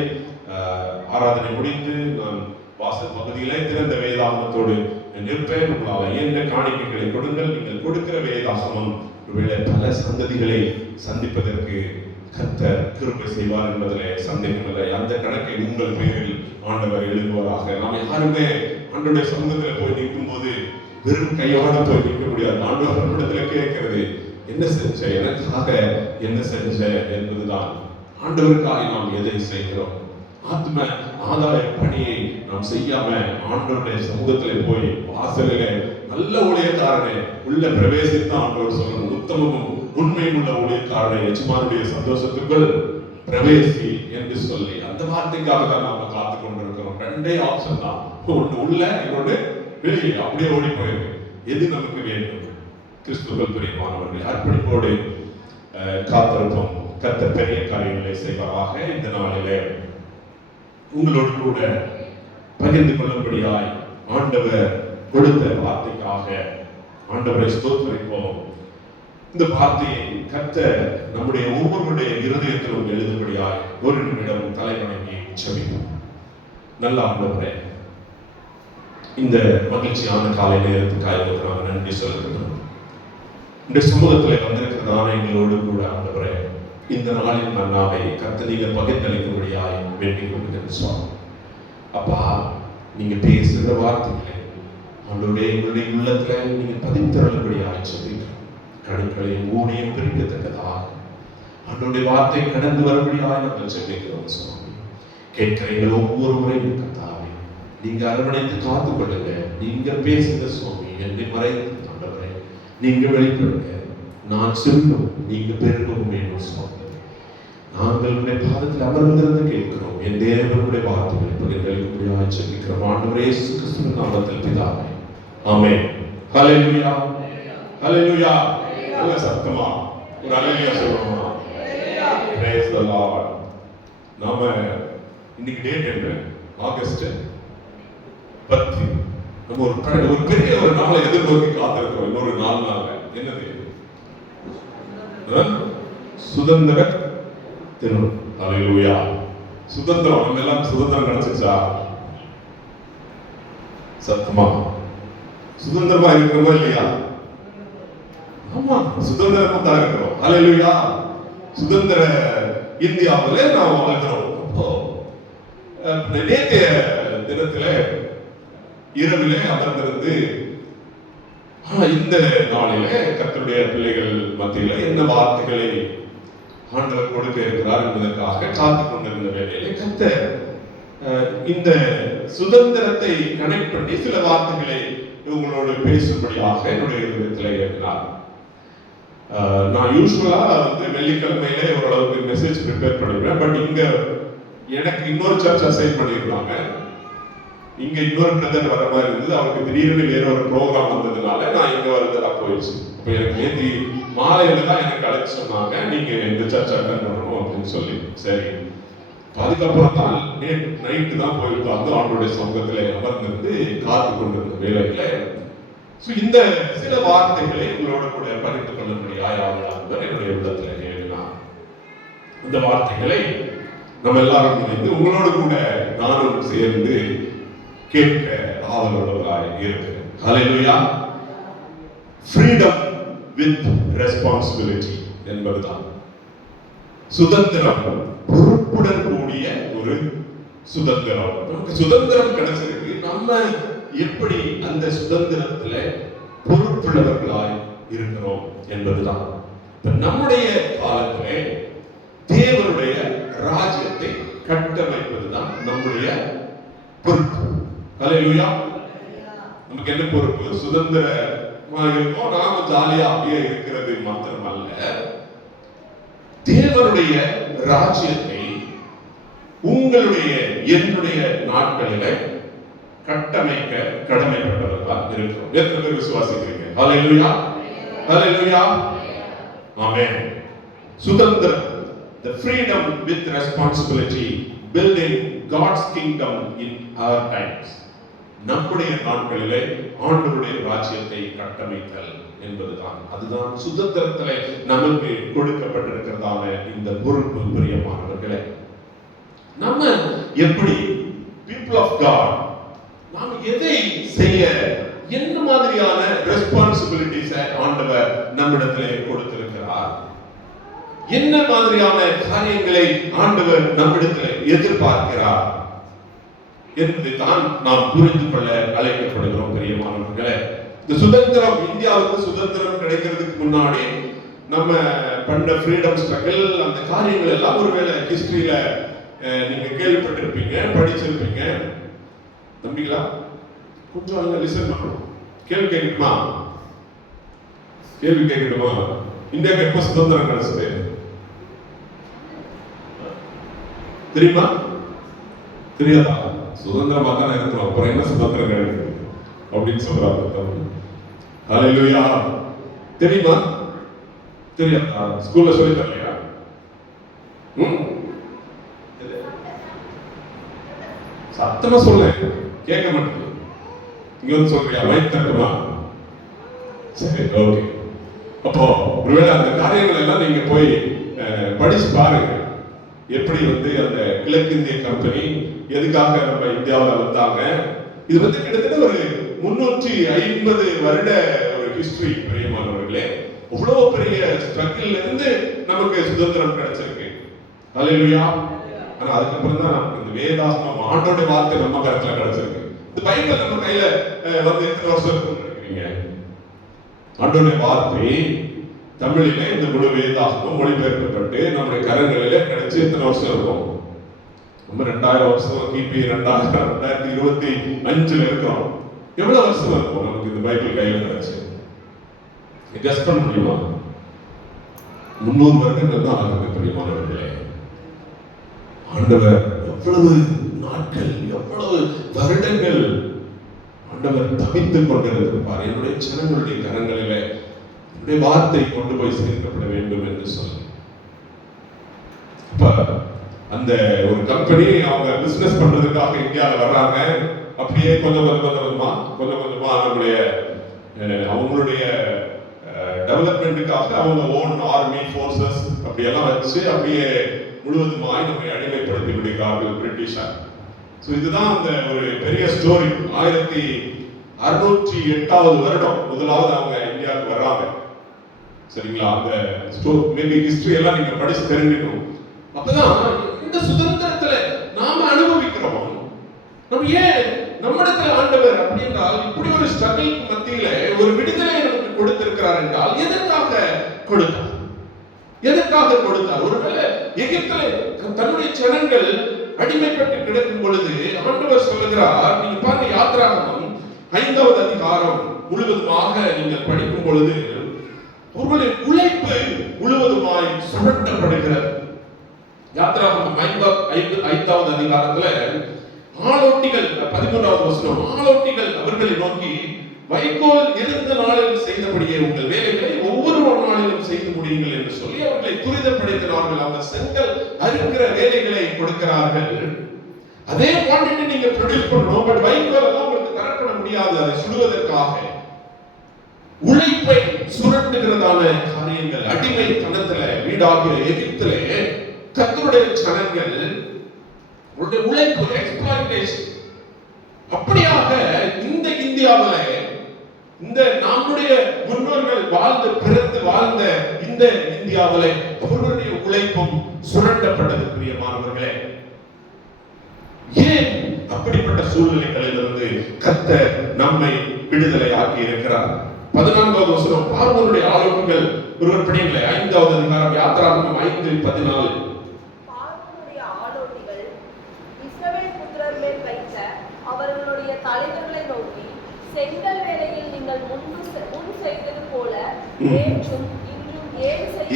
ஆராதனை முடிந்து நான் வாசல் பகுதியிலே திறந்த வேதாகமத்தோடு நிற்பேன். உங்களால் எந்த காணிக்கைகளை கொடுங்கள். நீங்கள் கொடுக்கிற வேதாகமம் ஒருவேளை பல சந்ததிகளை சந்திப்பதற்கு கர்த்தர் கிருபை செய்வார் என்பதிலே சந்தேகமில்லை. அந்த கணக்கை உங்கள் பேரில் ஆண்டவர் எழுதுவதாக. நாம் யாருமே ஆண்டவருடைய சமூகத்தில் போய் நிற்கும் போது வெறும் கையோட போய் நிற்க முடியாது. ஆண்டவர் நம்மிடத்துல கேட்கிறது, என்ன செஞ்ச, எனக்காக என்ன செஞ்ச என்பதுதான். ஆண்டவருக்காக நாம் எதை செய்கிறோம்? ஆத்ம ஆதாய பணியை நாம் செய்யாம ஆண்டவருடைய சமூகத்திலே போய் வாசலிலே நல்ல ஊழியக்காரனை உள்ள பிரவேசித்து ஆண்டவர் சொல்லணும், உத்தமமும் உண்மையும் உள்ள ஊழியக்காரனை எஜமானுடைய சந்தோஷத்துக்குள் பிரவேசி என்று சொல்லி அந்த வார்த்தைக்காக தான் நாம காத்து கொண்டிருக்கிறோம். 2 ஆப்ஷன் தான், ஒன்று உள்ள, இன்னொன்று வெளியே. அப்படியே ஓடி போயிருக்கு. எது நமக்கு வேண்டும்? கிறிஸ்துவுக்குள் பிரியமானவர்கள் அர்ப்பணிப்போடு காத்திருப்போம். கர்த்தர் பெரிய காரியங்களை செய்வாராக. இந்த நாளிலே உங்களோடு கூட பகிர்ந்து கொள்ளும்படியாய் ஆண்டவர் கொடுத்த வார்த்தைக்காக ஆண்டவரை ஸ்தோத்திரிப்போம். இந்த வார்த்தையை கர்த்தர் நம்முடைய ஒவ்வொருடைய இருதயத்திலும் எழுதும்படியாய் ஒரு நிமிடம் தலைவணங்கி ஜெபிப்போம். நல்ல ஆண்டவரே, இந்த மகிழ்ச்சியான காலை நேரத்துக்காக நாங்கள் நன்றி செலுத்துகிறோம். இந்த சமூகத்தில் வந்திருக்கிறதான எங்களோடு கூட ஆண்டவரே, இந்த நாளின் மன்னாவை கர்த்தர் நீங்க பகிர்ந்தளிக்கும்படியாய் வேண்டிக் கொள்கிறேன் சுவாமி. அப்பா, நீங்க பேசுகிற வார்த்தைகளை ஆண்டவரே எங்களுடைய உள்ளத்துல நீங்க பதித்தருளும்படியாய் ஜெபிக்கிறோம். கணுக்களையும் ஊனையும் பிரிக்கத்தக்கதாக ஆண்டவருடைய வார்த்தை கடந்து வரும்படியாய் நாங்கள் ஜெபிக்கிறோம் சுவாமி. கேட்கிற எங்கள் ஒவ்வொரு முறையும் கர்த்தாவே நீங்க அரவணைத்து காத்துக் கொள்ளுங்க. நீங்க பேசுங்க சுவாமி, என்னை மறைந்து ஆண்டவரே நீங்க வெளிப்படுங்க. நான் சொல்லும், நீங்க பெருகவும் வேணும் சுவாமி. நாங்கள் உடைய பாதத்தில் அமர்ந்திருந்து கேட்கிறோம். என் தேவனுடைய வார்த்தைகளை பகிர்ந்தளிக்கும்படியாய் ஜெபிக்கிறோம். ஆண்டவரே இயேசு கிறிஸ்துவின் நாமத்தில் பிதாவே, ஆமென். ஹல்லேலூயா ஹல்லேலூயா. நல்ல சத்தமா ஒரு ஹல்லேலூயா சொல்லுவோமா? Praise the Lord. நாம இன்னைக்கு டேட் என்ன? ஆகஸ்ட் 10. நம்ம ஒரு பெரிய ஒரு நாளை எதிர்நோக்கி காத்திருக்கிறோம். இன்னொரு 4 நாள். என்னது? சுதந்திர தினம். ஹல்லேலூயா. சுதந்திரம். நம்ம எல்லாம் சுதந்திரம் கிடைச்சிச்சா? சத்தமா சுதந்திரமா இருக்கிறோமா இல்லையா? ஆமா, சுதந்திரமா தான் இருக்கிறோம். ஹல்லேலூயா. சுதந்திர இந்தியாவிலே நாம் வாழ்கிறோம். நேற்றைய தினத்தில இரவிலே அமர்ந்திருந்து இந்த நாளிலே கர்த்தருடைய பிள்ளைகள் மத்தியில என்ன வார்த்தைகளை ஆண்டவர் கொடுக்க இருக்கிறார் என்பதற்காக காத்துக் கொண்டிருந்த வேளையிலே கர்த்தர் இந்த சுதந்திரத்தை கனெக்ட் பண்ணி சில வார்த்தைகளை உங்களோடு பேசும்படியாக என்னுடைய இதயத்தில் ஏறினார். நான் யூஸ்வலா வெள்ளிக்கிழமையிலே ஓரளவுக்கு மெசேஜ் ப்ரிப்பேர் பண்ணிடுவேன். பட் இங்க எனக்கு இன்னொரு சர்ச் அசைன் பண்ணியிருந்தாங்க. இங்க இன்னொரு பிரதர் வர மாதிரி இருந்தது. அவருக்கு திடீர்னு வேற ஒரு ப்ரோக்ராம் வந்ததுனால நான் இங்க வரதா போயிடுச்சு. இப்போ எனக்கு நேற்று மாலையில தான் எனக்கு அழைச்சு சொன்னாங்க, நீங்க இந்த சர்ச் அட்டன் பண்ணணும் அப்படின்னு சொல்லி. சரி, அதுக்கப்புறம் தான் நேற்று நைட்டு தான் போய் பார்த்து ஆண்டோடைய சொந்தத்துல அமர்ந்திருந்து காத்து கொண்டிருந்த வேலையில இந்த சில வார்த்தைகளை உங்களோட கூட பகிர்ந்து கொள்ளும்படியாய் ஆண்டவர் என்னுடைய உள்ளத்துல ஏறினார். இந்த வார்த்தைகளை நம்ம எல்லாரும் இணைந்து உங்களோடு கூட நானும் சேர்ந்து கேட்க ஆவலுள்ளவராய் இருக்கிறேன். ஹல்லேலூயா. ஃப்ரீடம் வித் ரெஸ்பான்சிபிலிட்டி என்பதுதான் சுதந்திரம், பொறுப்புடன் கூடிய ஒரு சுதந்திரம். நமக்கு சுதந்திரம் கிடைச்சிருக்கு. நம்ம எப்படி அந்த சுதந்திரத்துல பொறுப்புள்ளவர்களாய் இருக்கிறோம் என்பதுதான். நம்முடைய காலத்திலே தேவனுடைய ராஜ்யத்தை கட்டமைப்பதுதான் நம்முடைய பொறுப்பு. ஹல்லேலூயா. நமக்கு என்ன பொறுப்பு? சுதந்திரமா இருக்கோம், நாம ஜாலியா அப்படியே இருக்கிறது மாத்திரமல்ல, தேவனுடைய ராஜ்யத்தை உங்களுடைய என்னுடைய நாட்களில கட்டமைக்க கடமைப்பட்டவர்களாக இருக்கிறோம். எத்தனை பேர் விசுவாசிக்கிறீங்க? ஹல்லேலூயா, ஹல்லேலூயா, ஆமென். சுதந்திரம், the freedom with responsibility, building God's kingdom in our times. நம்முடைய நாட்களிலே ஆண்டவருடைய ராஜ்யத்தை கட்டமைத்தல் என்பதுதான், அதுதான் சுதந்திரத்திலே நமக்கு கொடுக்கப்பட்டிருக்கிறதான இந்த பொறுப்பு. பிரியமானவர்களே, நம்ம எப்படி people of God நாம் எதை செய்ய, என்ன மாதிரியான ரெஸ்பான்சிபிலிட்டிஸ் ஆண்டவர் நம்மிடத்திலே கொடுத்திருக்கிறார், என்ன மாதிரியான காரியங்களை ஆண்டவர் நம்மிடத்தில் எதிர்பார்க்கிறார் என்பதை தான் நாம் புரிந்து கொள்ள அழைக்கப்படுகிறோம். பிரியமானவர்களே, இந்த சுதந்திரம், இந்தியாவுக்கு சுதந்திரம் கிடைக்கிறதுக்கு முன்னாடி நம்ம பண்ண ஃப்ரீடம் ஸ்ட்ரகிள், அந்த காரியங்கள் எல்லாம் ஒருவேளை ஹிஸ்டரியில நீங்க கேள்விப்பட்டிருப்பீங்க, படிச்சிருப்பீங்க. நம்பிங்களா? கொஞ்சம் லிசன் பண்ணணும். கேள்வி கேட்கணுமா? கேள்வி கேட்கணுமா? இந்தியாவுக்கு எப்ப சுதந்திரம் கிடைச்சது தெரியுமா? தெரியாதா? சுதந்திரமா தானே இருக்கிறோம், அப்புறம் என்ன சுதந்திரம் கிடைக்குது அப்படின்னு சொல்றாங்க. ஹல்லேலூயா. தெரியுமா? தெரியாதா? ஸ்கூல்ல சொல்லி தரலையா? சத்தமா சொல்ல, கேட்க மாட்டேங்குது. இங்க வந்து சொல்றியா? மைக் தட்டுமா? சரி, ஓகே. அப்போ ஒருவேளை அந்த காரியங்கள் எல்லாம் நீங்க போய் படிச்சு பாருங்க. எப்படி அந்த கிழக்கிந்திய கம்பெனி எதுக்காக நம்ம இந்தியாவில் வந்தாங்க. இது கிட்டத்தட்ட ஒரு 350 வருட ஒரு ஹிஸ்டரி. பிரியமானவர்களே, அவ்வளவு பெரிய ஸ்ட்ரகிள்ல இருந்து நமக்கு சுதந்திரம் கிடைச்சிருக்கு. ஹல்லேலூயா. ஆனா அதுக்கப்புறம் தான் நமக்கு இந்த வேதாகமம், ஆண்டோட வார்த்தை நம்ம கருத்துல கிடைச்சிருக்கு. இந்த பைபிள் நம்ம கையில எத்தனை வருஷம் இருக்குன்னு ஆண்டோட வார்த்தை தமிழிலே இந்த முழு வேதாகமம் மொழிபெயர்க்கப்பட்டு நம்முடைய கரங்களிலே கிடைச்சி எத்தனை வருஷம் இருக்கும்? நம்ம 2000 வருஷம், கிபி 2025 இருக்கிறோம். எவ்வளவு வருஷம் இருக்கும் நமக்கு இந்த பைபிள் கையில கிடைச்சு? கெஸ் பண்ண முடியுமா? 300 வருடங்கள் தான் ஆகுது. பிரியமானவர்களே, ஆண்டவர் எவ்வளவு நாட்கள், எவ்வளவு வருடங்கள் ஆண்டவர் தவித்துக் கொண்டிருப்பார். என்னுடைய ஜனங்களுடைய கரங்களிலே வார்த்தை கொண்டு போய் சேர்க்கப்பட வேண்டும் என்று சொல்லி. அந்த ஒரு கம்பெனி அவங்க பிசினஸ் பண்றதுக்காக இந்தியாவில் வர்றாங்க. அப்படியே கொஞ்சம் கொஞ்சமா அவங்களுடைய டெவலப்மெண்ட்டுக்காக அவங்க ஓன் ஆர்மி ஃபோர்ஸஸ் அப்படியெல்லாம் வச்சு அப்படியே முழுவதுமாய் நம்மை அடிமைப்படுத்தி விடுகிறார்கள் பிரிட்டிஷார். இதுதான் அந்த ஒரு பெரிய ஸ்டோரி. 1608வது வருடம் முதலாவது அவங்க இந்தியாவுக்கு வர்றாங்க. சரிங்களா? அந்த மேபி ஹிஸ்டரி எல்லாம் நீங்க படிச்சு தெரிஞ்சுக்கணும். அப்பதான் இந்த சுதந்திரத்துல நாம அனுபவிக்கிறோம். நம்ம ஏன் நம்மிடத்துல ஆண்டவர் அப்படி என்றால் இப்படி ஒரு ஸ்ட்ரகிள் மத்தியில ஒரு விடுதலை நமக்கு கொடுத்திருக்கிறார் என்றால் எதற்காக கொடுத்தார்? எதற்காக கொடுத்தார்? ஒருவேளை எகிப்திலே தன்னுடைய ஜனங்கள் அடிமைப்பட்டு கிடக்கும் பொழுது ஆண்டவர் சொல்லுகிறார், நீங்க பாருங்க, யாத்திராகமம் 5வது அதிகாரம் முழுவதுமாக நீங்கள் படிக்கும் பொழுது அவர்களுடைய உழைப்பு முழுவதுமாய் சுரண்டப்படுகிறது. யாத்திராகமம் 5வது அதிகாரத்துல ஆளோட்டிகள் 13வது வசனம், ஆளோட்டிகள் அவர்களை நோக்கி, வைக்கோல் இருந்த நாளில் செய்தபடியே உங்கள் வேலைகளை ஒவ்வொரு நாளிலும் செய்து முடியுங்கள் என்று சொல்லி அவர்களை துரிதப்படுத்தினார்கள். அவங்க செங்கல் அறுக்கிற வேலைகளை கொடுக்கிறார்கள். அதே குவாண்டிட்டி நீங்க ப்ரொடியூஸ் பண்ணணும், பட் வைக்கோல் எல்லாம் உங்களுக்கு கரெக்ட் பண்ண முடியாது. அதை சுடுவதற்காக உழைப்பை சுரண்டுகிறதான காரியங்கள், அடிமைத்தனத்துல வீடாகிற எகிப்திலே கர்த்தருடைய ஜனங்கள் உழைப்பு, எக்ஸ்ப்ளாய்டேஷன். அப்படியாக இந்த இந்தியாவிலே, இந்த நம்முடைய முன்னோர்கள் பிறந்து வாழ்ந்த இந்த இந்தியாவிலே அவர்களுடைய உழைப்பும் சுரண்டப்பட்டது. பிரியமானவர்களே, ஏன் அப்படிப்பட்ட சூழ்நிலைகளிலிருந்து கர்த்தர் நம்மை விடுதலை ஆக்கி இருக்கிறார்? 14வது வசனம், பார்வோனுடைய ஆளோட்டிகள் ஒருவர் படிங்களே, 5வது அதிகாரம் யாத்திராகமம் 5:14. பார்வோனுடைய ஆளோட்டிகள் இஸ்ரவேல் புத்திரர் மேல் வைத்த அவர்களுடைய தலைவர்களை நோக்கி, செங்கல் வேலையில் நீங்கள் முன் செய்தது போல நேற்றும் இன்றும்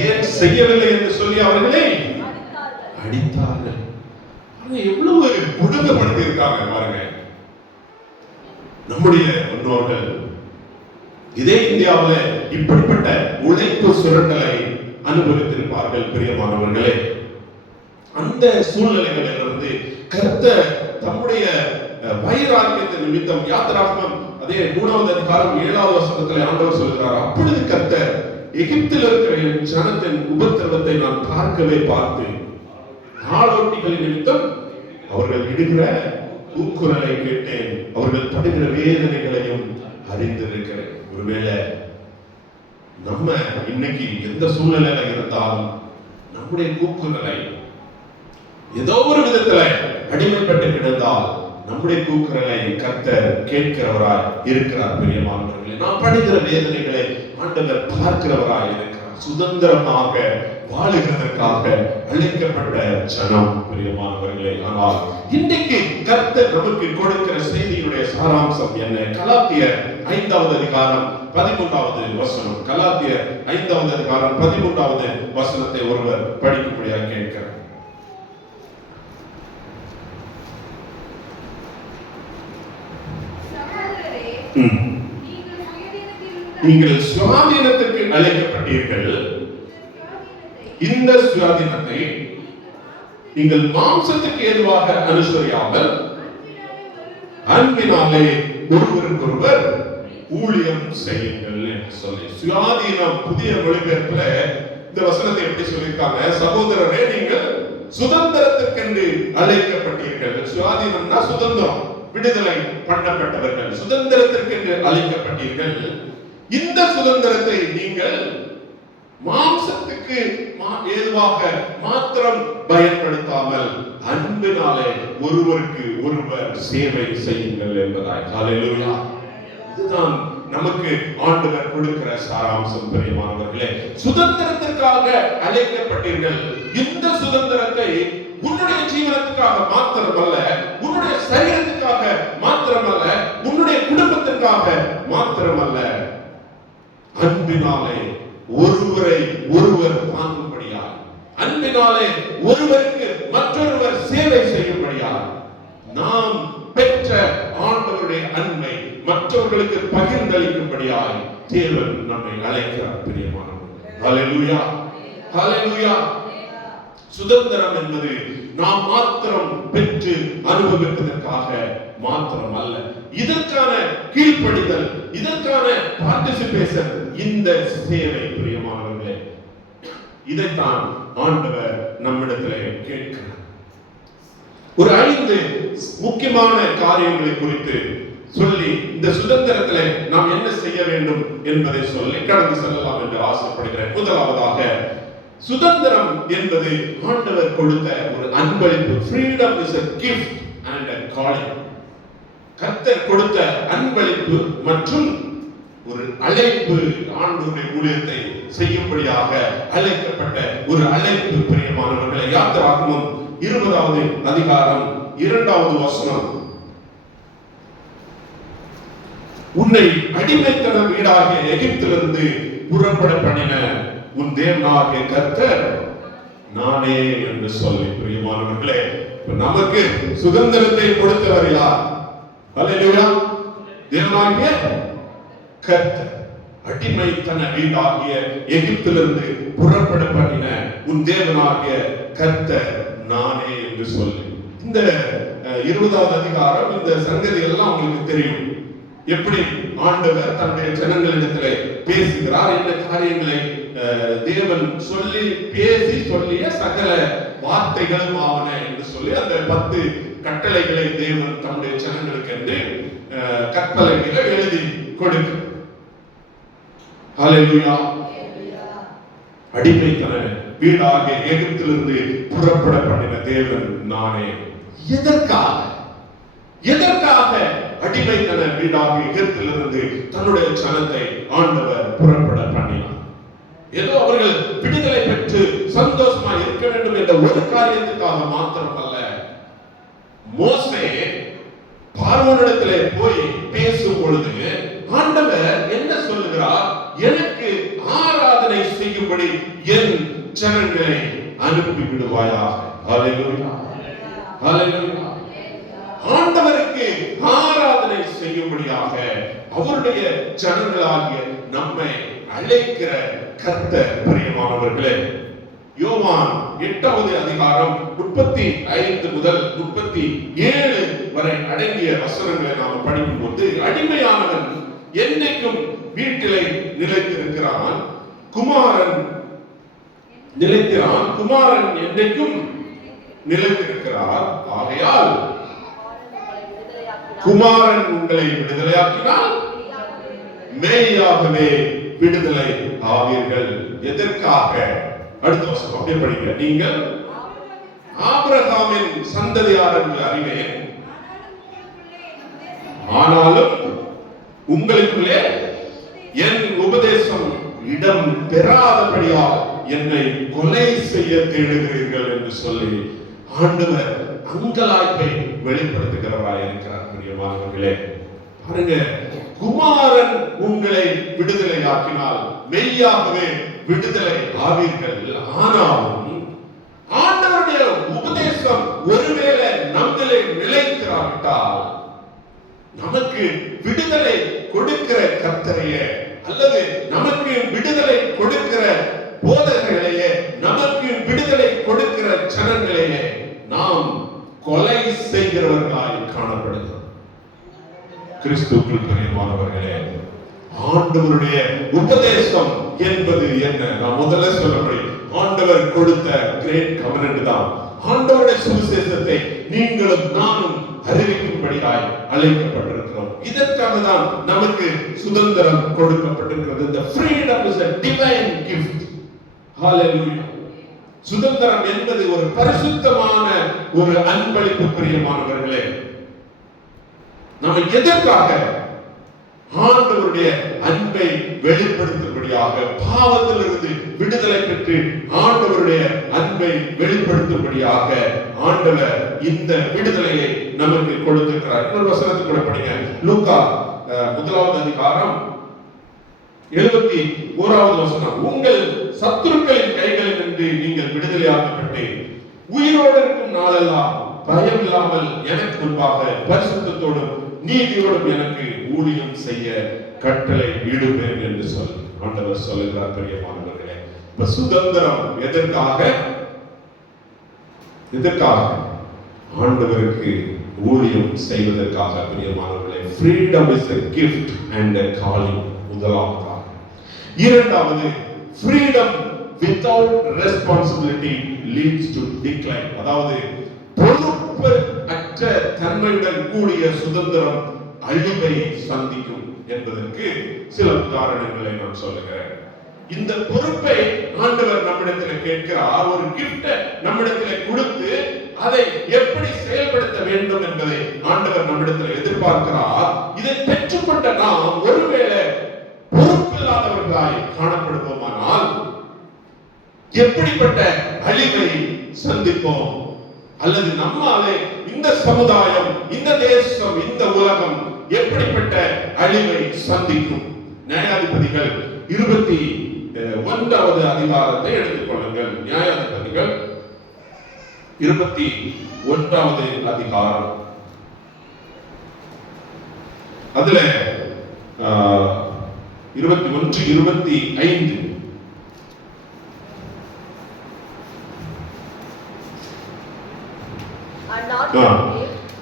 ஏன் செய்யவில்லை என்று சொல்லி அவர்களை அடித்தார்கள். எவ்வளவு கொடுமைப்படுத்தி இருக்காங்க பாருங்க. நம்முடைய முன்னோர்கள் இதே இந்தியாவில் இப்படிப்பட்ட உழைப்பு சுரண்டலை அனுபவித்திருப்பார்கள். பிரியமானவர்களே, அந்த சூழ்நிலைகளிலிருந்து கர்த்தர் தம்முடைய வைராக்கியத்தின் நிமித்தம் யாத்திராகமம் அதே 3வது அதிகாரம் 7வது வசனத்திலே ஆண்டவர் சொல்கிறார், அப்பொழுது கர்த்தர் எகிப்தில் இருக்கிற என் ஜனத்தின் உபத்திரவத்தை நான் பார்க்கவே பார்த்தேன். ஆளோட்டிகளின் நிமித்தம் அவர்கள் இடுகிற கூக்குரலை கேட்டேன், அவர்கள் படுகிற வேதனைகளையும் அறிந்திருக்கிறேன். ஒருவேளை நம்ம இன்னைக்கு எந்த சூழ்நிலையில இருந்தாலும் நம்முடைய கூக்குரலை ஏதோ ஒரு விதத்துல அடிமைப்பட்டு கிடந்தால் நம்முடைய கூக்குரலை கர்த்தர் கேட்கிறவராய் இருக்கிறார். பிரியமானவர்களே, நாம் படுகிற வேதனைகளை ஆண்டவர் பார்க்கிறவராய் இருக்கிறார். சுதந்திரமாக வாழுகிறதற்காக அழைக்கப்பட்ட ஜனம். பிரியமானவர்களே, ஆனால் இன்றைக்கு கர்த்தர் நமக்கு கொடுக்கிற செய்தியுடைய சாராம்சம் என்ன? கலாத்தியர் 5வது அதிகாரம் 13வது வசனம். கலாத்தியர் 5வது அதிகாரம் 13வது வசனத்தை ஒருவர் படிக்கும்படியாக கேட்கிறார். நீங்கள் சுயாதீனத்திற்கு அழைக்கப்பட்டீர்கள். இந்த சுயாதீனத்தை நீங்கள் மாம்சத்துக்கு ஏதுவாக அனுசரியாமல் அன்பினாலே ஒருவருக்கொருவர் ஊழியம் செய்யுங்கள் என்று சொல்லி, சுயாதீனம் புதிய மொழிபெயர்ப்புல இந்த வசனத்தை எப்படி சொல்லியிருக்காங்க? சகோதரரே, நீங்கள் சுதந்திரத்திற்கென்று அழைக்கப்பட்டீர்கள். சுயாதீனம்னா சுதந்திரம், விடுதலை பண்ணப்பட்டவர்கள், சுதந்திரத்திற்கென்று அழைக்கப்பட்டீர்கள். இந்த சுதந்திரத்தை நீங்கள் மாம்சத்துக்கு ஏதுவாக மாத்திரம் பயன்படுத்தாமல் அன்பினாலே ஒருவருக்கு ஒருவர் சேவை செய்யுங்கள் என்பதாய். ஹல்லேலூயா. இதுதான் நமக்கு ஆண்டவர் கொடுக்கிற சாராம்சம். பிரியமானவர்களே, சுதந்திரத்திற்காக அழைக்கப்பட்டீர்கள். இந்த சுதந்திரத்தை உன்னுடைய ஜீவனத்துக்காக மாத்திரமல்ல, உன்னுடைய சரீரத்துக்காக மாத்திரமல்ல, உன்னுடைய குடும்பத்திற்காக மாத்திரமல்ல, அன்பினாலே ஒருவரை ஒருவர் தாங்கும்படியாய், அன்பினாலே ஒருவருக்கு மற்றொருவர் சேவை செய்யும்படியாய், நாம் பெற்ற ஆண்டவருடைய அன்பை மற்றவர்களுக்கு பகிர்ந்தளிக்கும்படியாய் தேவன் நம்மை அழைக்கிறார். பிரியமானவர்களே, ஹல்லேலூயா, ஹல்லேலூயா. சுதந்திரம் என்பது நாம் மாத்திரம் பெற்று அனுபவிப்பதற்காக மாத்திரம் அல்ல, இதற்கான கீழ்ப்படிதல், இதற்கான பார்ட்டிசிபேஷன், இந்த சேவை. பிரியமானவர்களே, இதைத்தான் ஆண்டவர் நம்மிடத்திலே கேட்கிறார். ஒரு 5 முக்கியமான காரியங்களை குறித்து சொல்லி இந்த சுதந்திரத்திலே நாம் என்ன செய்ய வேண்டும் என்பதை சொல்லி கடந்து செல்லலாம் என்று ஆசைப்படுகிறேன். முதலாவதாக, சுதந்திரம் என்பது ஆண்டவர் கொடுத்த ஒரு அன்பளிப்பு. Freedom is a gift and a calling. கர்த்தர் கொடுத்த அன்பளிப்பு மற்றும் ஒரு அழைப்பு, ஆண்டவருடைய ஊழியத்தை செய்யும்படியாக அழைக்கப்பட்ட ஒரு அழைப்பு. பிரியமானவர்களே, யாத்திராகமம் 20வது அதிகாரம் 2வது வசனம். உன்னை அடிமைத்தன வீடாகிய எகிப்திலிருந்து புறப்பட பண்ணின உன் தேவனாகிய கர்த்தர் நானே என்று சொல்லி. பிரியமானவர்களே, நமக்கு சுதந்திரத்தை கொடுத்தவர் யார்? அல்லேலூயா. தேவனாகிய கர்த்தர். அடிமைத்தன வீடாகிய எகிப்திலிருந்து புறப்பட பண்ணின உன் தேவனாகிய கர்த்தர் நானே என்று சொல்லி. இந்த 20வது அதிகாரம், இந்த சங்கதி எல்லாம் உங்களுக்கு தெரியும். எப்படி ஆண்டவர் தன்னுடைய ஜனங்களிடத்திலே பேசுகிறார், இந்த காரியங்களை தேவன் சொல்லி பேசி சொல்லிய சகல வார்த்தைகளும் ஆவன என்று சொல்லி அந்த 10 கட்டளைகளை தேவன் தன்னுடைய ஜனங்களுக்கு என்று கற்பலகைகளை எழுதி கொடுக்கிறார். ஹல்லேலூயா. அடிமைத்தன வீடாகிய எகிப்திலிருந்து புறப்பட பண்ணின தேவன் நானே. எதற்காக அடிமைத்தன வீடாகிய எகிப்திலிருந்து தன்னுடைய ஜனத்தை ஆண்டவர் புறப்பட பண்ணினார்? ஏதோ அவர்கள் விடுதலை பெற்று சந்தோஷமா இருக்க வேண்டும் என்ற ஒரு காரியத்துக்காக மாத்திரம் அல்ல. மோசே பார்வோனிடத்திலே போய் பேசும் பொழுது ஆண்டவர் என்ன சொல்லுகிறார்? எனக்கு ஆராதனை செய்யும்படி என் ஜனங்களை அனுப்பி விடுவாயாக. ஹல்லேலூயா. ஹல்லேலூயா. ஆண்டவருக்கு ஆராதனை செய்யும்படியாக அவருடைய ஜனங்களாகிய நம்மை அழைக்கிற கர்த்தர். பிரியமானவர்களே, யோவான் 8வது அதிகாரம் 35 முதல் 37 வரை அடங்கிய வசனங்களை நாம் படிக்கும் போது, அடிமையானவன் என்னைக்கும் வீட்டிலே நிலைத்திருக்கிறான், குமாரன் நிலைக்கிறான், குமாரன் என்னைக்கும் நிலைத்திருக்கிறார். ஆகையால் குமாரன் உங்களை விடுதலையாக்கினால் மெய்யாகவே விடுதலை ஆவீர்கள். எதற்காக? அடுத்த வசனம் அப்படியே படிங்க. நீங்கள் ஆபிரகாமின் சந்ததியார் என்று அறிவேன், ஆனாலும் உங்களுக்குள்ளே என் உபதேசம் இடம் பெறாதபடியால் என்னை கொலை செய்ய தேடுகிறீர்கள் என்று சொல்லி ஆண்டவர் அங்கலாய்ப்பை வெளிப்படுத்துகிறவராய் இருக்கிறார். பிரியமானவர்களே, பாருங்க, குமாரன் உங்களை விடுதலையாக்கினால் மெய்யாகவே விடுதலை ஆவீர்கள். ஆனாலும் ஆண்டவருடைய உபதேசம் ஒருவேளை நம்மளை நிலைத்திராவிட்டால், நமக்கு விடுதலை கொடுக்கிற கர்த்தரையே அல்லது நமக்கு விடுதலை கொடுக்கிற போதகர்களையே, நமக்கு விடுதலை கொடுக்கிற ஜனங்களையே நாம் கொலை செய்கிறவர்களாய் காணப்படுகிறோம். கிறிஸ்துவுக்குள் பிரியமானவர்களே, ஆண்டவருடைய உபதேசம் என்பது என்ன? நான் முதல்ல சொல்லப்படி ஆண்டவர் கொடுத்த கிரேட் கவர்னன்ட் தான். ஆண்டவருடைய சுவிசேஷத்தை நீங்களும் நானும் அறிவிக்கும்படியாய் அழைக்கப்பட்டிருக்கிறோம். இதற்காக தான் நமக்கு சுதந்திரம் கொடுக்கப்பட்டிருக்கிறது. The freedom is a divine gift. Hallelujah. சுதந்திரம் என்பது ஒரு பரிசுத்தமான ஒரு அன்பளிப்பு. பிரியமானவர்களே, நம்ம எதற்காக? ஆண்டவருடைய அன்பை வெளிப்படுத்தும்படியாக, பாவத்திலிருந்து விடுதலை பெற்று ஆண்டவருடைய அன்பை வெளிப்படுத்தும்படியாக ஆண்டவர் இந்த விடுதலையை நமக்கு கொடுத்திருக்கிறார். இன்னொரு வசனத்தை கூட படிங்க. லூக்கா 1வது அதிகாரம் 71வது வசனம். உங்கள் சத்துருக்களின் கைகளில் நின்று நீங்கள் விடுதலையாக்கப்பட்டு உயிரோடு இருக்கும் நாளெல்லாம் பயம் இல்லாமல் எனக்கு முன்பாக பரிசுத்தத்தோடும் நீதியோடும் எனக்கு ஊழியம் செய்ய கட்டளை இடுவேன் என்று சொல்லி ஆண்டவர் சொல்லுகிறார். பிரியமானவர்களே, இப்ப சுதந்திரம் எதற்காக? ஆண்டவருக்கு ஊழியம் செய்வதற்காக. பிரியமானவர்களே, freedom is a gift and a calling. முதலாவதாக. இரண்டாவது, freedom without responsibility leads to decline. அதாவது பொறுப்பு அற்ற தன்மையுடன் கூடிய சுதந்திரம் அழிவை சந்திக்கும் என்பதற்கு சில உதாரணங்களை நான் சொல்லுகிறேன். இந்த பொறுப்பை ஆண்டவர் நம்மிடத்தில் கேட்கிறார். ஒரு கிஃப்ட் நம்மிடத்தில் கொடுத்து அதை எப்படி செயல்படுத்த வேண்டும் என்பதை ஆண்டவர் நம்மிடத்தில் எதிர்பார்க்கிறார். இதை பெற்றுக்கொண்ட நாம் ஒருவேளை பொறுப்பில்லாதவர்களாய் காணப்படுவோமானால் எப்படிப்பட்ட அழிவை சந்திப்போம்? அல்லது நம்மாலே இந்த சமுதாயம், இந்த தேசம், இந்த உலகம் எப்படிப்பட்ட அழிவை சந்திக்கும்? நியாயாதிபதிகள் 21வது அதிகாரத்தை எடுத்துக்கொள்ளுங்கள். நியாயாதிபதிகள் 21வது அதிகாரம். அதுல 21, 25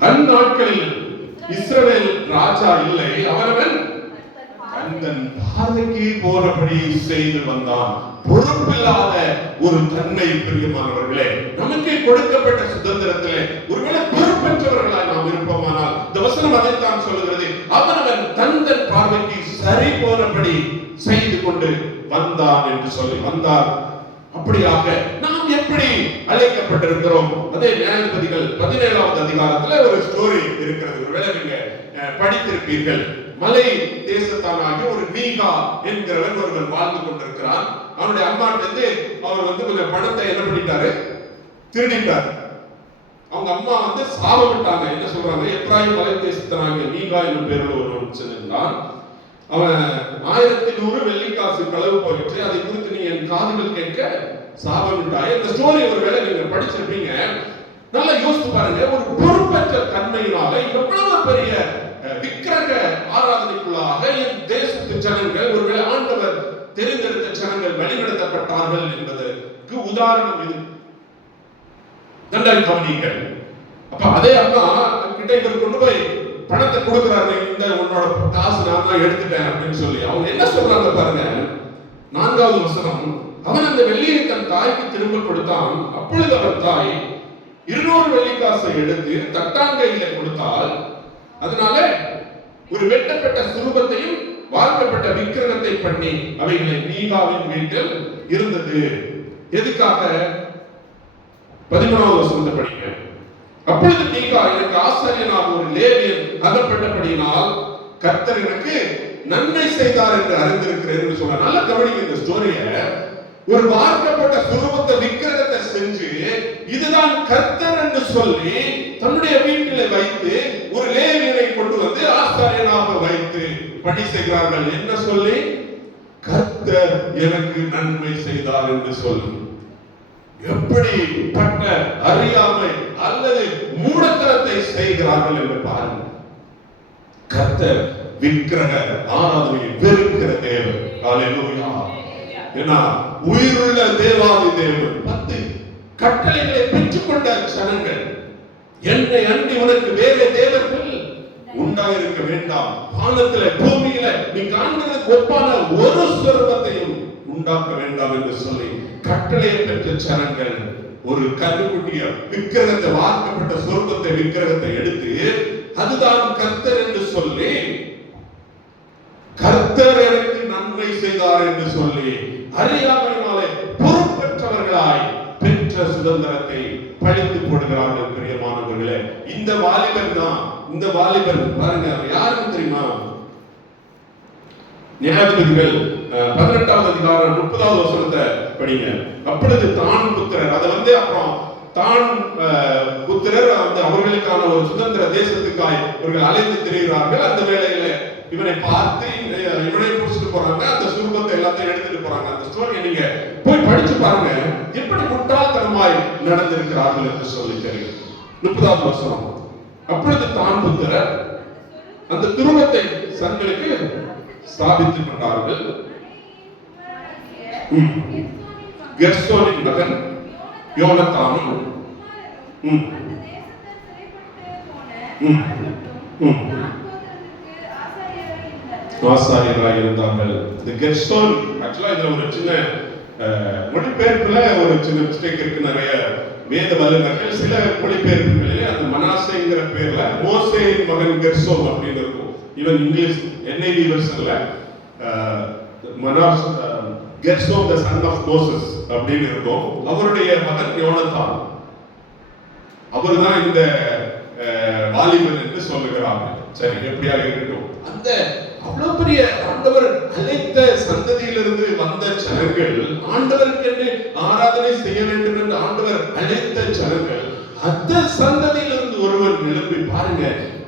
அந்நாட்களில் இஸ்ரவேல் ராஜா இல்லை, அவனவன் தன் பார்வைக்கு போறபடி செய்து வந்தான். பொறுப்பில்லாத ஒரு தன்மை. பிரியமானவர்களே, நமக்கு கொடுக்கப்பட்ட சுதந்திரத்திலே ஒருவேளை பொறுப்பற்றவர்களாய் நாம் இருப்போமானால் இந்த வசனம் அதைத்தான் சொல்லுகிறது. அவனவன் தன் பார்வைக்கு சரி போனபடி செய்து கொண்டு வந்தான் என்று சொல்லி வந்தார். அப்படியாக நாம் எப்படி அழைக்கப்பட்டிருக்கிறோம்? அதே நியாயாதிபதிகள் 17வது அதிகாரத்துல ஒரு ஸ்டோரி இருக்கிறது. ஒருவேளை நீங்க படித்திருப்பீர்கள். மலை தேசத்தானாகிய ஒரு மீகா என்கிறவன் ஒருவன் வாழ்ந்து கொண்டிருக்கிறான். அவனுடைய அம்மாட்டிருந்து அவர் கொஞ்சம் பணத்தை என்ன பண்ணிட்டாரு? திருடிட்டார். அவங்க அம்மா சாபமிட்டாங்க. என்ன சொல்றாங்க? எப்ராயிம் மலை தேசத்தானாகிய மீகா என்னும் பேரில் ஒருவன் சென்றிருந்தான். அவன் 1100 வெள்ளிக்காசு களவு போயிட்டு அதை குறித்து நீ என் காதுகள் கேட்க சாபமிட்டாய். இந்த ஸ்டோரி ஒருவேளை நீங்க படிச்சிருப்பீங்க. நல்லா யோசித்து பாருங்க. ஒரு பொறுப்பற்ற தன்மையினால எவ்வளவு பெரிய விக்கிரக ஆராதனைக்குள்ளாக என் தேசத்து ஜனங்கள், ஒருவேளை ஆண்டவர் தெரிந்தெடுத்த ஜனங்கள் வழிநடத்தப்பட்டார்கள் என்பதற்கு உதாரணம் இது. நன்றாக கவனியுங்கள். அப்ப அதே அம்மா கிட்ட இவர் கொண்டு போய் பணத்தை கொடுக்கிறாரு. இந்த உன்னோட காசு நான் தான் எடுத்துட்டேன் அப்படின்னு சொல்லி அவங்க என்ன சொல்றாங்க பாருங்க. 4வது வசனம். அவன் அந்த வெள்ளியை தன் தாய்க்கு திரும்ப கொடுத்தான். அப்பொழுது அவன் தாய் 200 வெள்ளிக்காசை எடுத்து தட்டாங்கையில கொடுத்தால், அதனால ஒரு வெட்டப்பட்ட சுரூபத்தையும் வார்க்கப்பட்ட விக்கிரகத்தை பண்ணி அவைகளை மீகாவின் வீட்டில் இருந்தது. எதுக்காக? 13வது வசனத்தை படிங்க. அப்பொழுது மீகா, எனக்கு ஆசாரியனாக ஒரு லேவியன் அகப்பட்டபடியினால் கர்த்தர் எனக்கு நன்மை செய்தார் என்று அறிந்திருக்கிறேன் என்று சொன்னார். நல்ல கவனிங்க இந்த ஸ்டோரிய. ஒரு வார்க்கப்பட்ட சுரூபத்தை விக்கிரகத்தை செஞ்சு இதுதான் கர்த்தர் என்று சொல்லி தன்னுடைய வீட்டிலே வைத்து ஒரு லேவியனை கொண்டு வந்து ஆசாரியனாக வைத்து பணி செய்கிறார்கள். என்ன சொல்லி? கர்த்தர் எனக்கு நன்மை செய்தார் என்று சொல்லி. எப்படிப்பட்ட அறியாமை அல்லது மூடத்தனத்தை செய்கிறார்கள் என்று பாருங்கள். கர்த்தர் விக்கிரக ஆராதனையை வெறுக்கிற தேவன். ஹல்லேலூயா. ஏன்னா உயிருள்ள தேவாதி தேவன் 10 கட்டளைகளை பெற்றுக்கொண்ட ஜனங்கள், என்னை அன்றி உனக்கு வேறு தேவர்கள் உண்டாயிருக்க வேண்டாம், வானத்திலே பூமியில நீ காண்கிறதுக்கு ஒப்பான ஒரு சொரூபத்தையும் உண்டாக்க வேண்டாம் என்று சொல்லி கட்டளையை பெற்ற ஜனங்கள் ஒரு கன்றுக்குட்டிய விக்கிரகத்தை, வார்க்கப்பட்ட சொரூபத்தை விக்கிரகத்தை எடுத்து அதுதான் கர்த்தர் என்று சொல்லி, கர்த்தர் எனக்கு நன்மை செய்தார் என்று சொல்லி அறியாமையினாலே பொறுப்பற்றவர்களாய் பெற்ற சுதந்திரத்தை பழித்து போடுகிறார்கள். பிரியமானவர்களே, இந்த வாலிபன் தான். இந்த வாலிபன் பாருங்க, யாருக்கு தெரியுமா? நியாயாதிபதிகள் 18வது அதிகாரம் 30வது வசனத்தை படிங்க. அப்பொழுது தான் புத்திரர், அதை அப்புறம் தான் புத்திரர் அவர்களுக்கான ஒரு சுதந்திர தேசத்துக்காய் அவர்கள் அழைத்து திரிகிறார்கள். அந்த வேளையில இவனை பார்த்து இவனை புடிச்சிட்டு போறாங்க. அந்த சுரூபத்தை எல்லாத்தையும் எடுத்துட்டு போறாங்க. அந்த ஸ்டோரியை நீங்க போய் படிச்சு பாருங்க, எப்படி முட்டாள்தனமாய் நடந்திருக்கிறார்கள் என்று சொல்லி தெரியும். 30வது வசனம். அப்பொழுது தான் புத்திரர் அந்த துருவத்தை சங்களுக்கு ஸ்தாபித்துக் கொண்டார்கள். கெர்சோனின் மகன் யோனத்தானும் ஆசாரியராக இருந்தார்கள். இந்த கெர்சோன் ஆக்சுவலா இதுல ஒரு சின்ன மொழிபெயர்ப்புல ஒரு சின்ன மிஸ்டேக் இருக்கு. நிறைய வேத வல்லுநர்கள் சில மொழிபெயர்ப்புகளிலே அந்த மனாசேங்கிற பேர்ல மோசேயின் மகன் கெர்சோன் அப்படின்னு இருக்கும். ஈவன் இங்கிலீஷ் NIV வெர்ஷன்ல மனாஸ் Gershon the son of Moses அப்படின்னு இருக்கும். அவருடைய மகன் யோனத்தான். அவர்தான் இந்த வாலிபன் என்று சொல்லுகிறார்கள். சரி, எப்படியாக இருக்கட்டும், அந்த அவ்வளவு பெரிய ஆண்டவர் அழைத்த சந்ததியிலிருந்து வந்த ஜனங்கள், ஆண்டவருக்கு என்று ஆராதனை செய்ய வேண்டும் என்று ஆண்டவர் அழைத்த ஜனங்கள், அந்த சந்ததியிலிருந்து ஒருவன் எழுப்பி பாருங்க,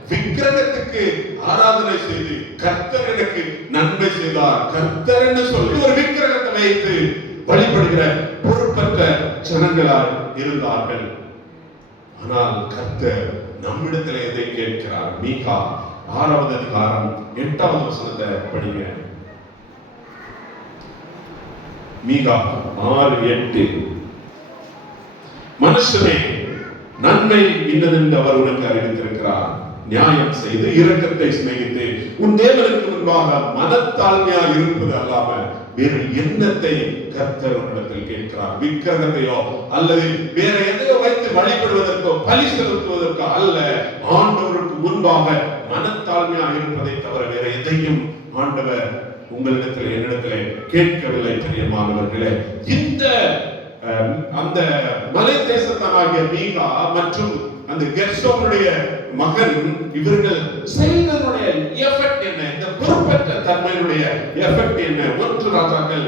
விக்கிரகத்துக்கு ஆராதனை செய்து கர்த்தர் எனக்கு நன்மை செய்தார், கர்த்தர் என்று சொல்லி ஒரு விக்கிரகத்தை வைத்து வழிபடுகிற பொறுப்பற்ற ஜனங்களால் இருந்தார்கள். ஆனால் கர்த்தர் நம்மிடத்தில் எதை கேட்கிறார்? மீகா 6வது அதிகாரம் 8வது வசனத்தை படிங்க. மீகா 6:8. மனுஷனே, நன்மை இன்னதென்று அவர் உனக்கு அறிவித்திருக்கிறார். நியாயம் செய்து இரக்கத்தை சிநேகித்து உன் தேவனுக்கு முன்பாக மனத்தாழ்மையா இருப்பது அல்லாம வேறு எண்ணத்தை கர்த்தர் உன்னிடத்தில் கேட்கிறார். விக்கிரகத்தையோ அல்லது வேற எதையோ வைத்து வழிபடுவதற்கோ பலி செலுத்துவதற்கோ அல்ல, ஆண்டவருக்கு முன்பாக மனத்தாழ்மையா இருப்பதை தவிர வேற எதையும் ஆண்டவர் உங்களிடத்தில் என்னிடத்தில் கேட்கவில்லை. பிரியமானவர்களே, இந்த அந்த மலை தேசத்தானாகிய மீகா மற்றும் அந்த கெர்சோனுடைய மகன் இவர்கள் செய்தனுடைய எஃபெக்ட் என்ன? இந்த பொறுப்பற்ற தன்மையுடைய எஃபெக்ட் என்ன? 1 ராஜாக்கள்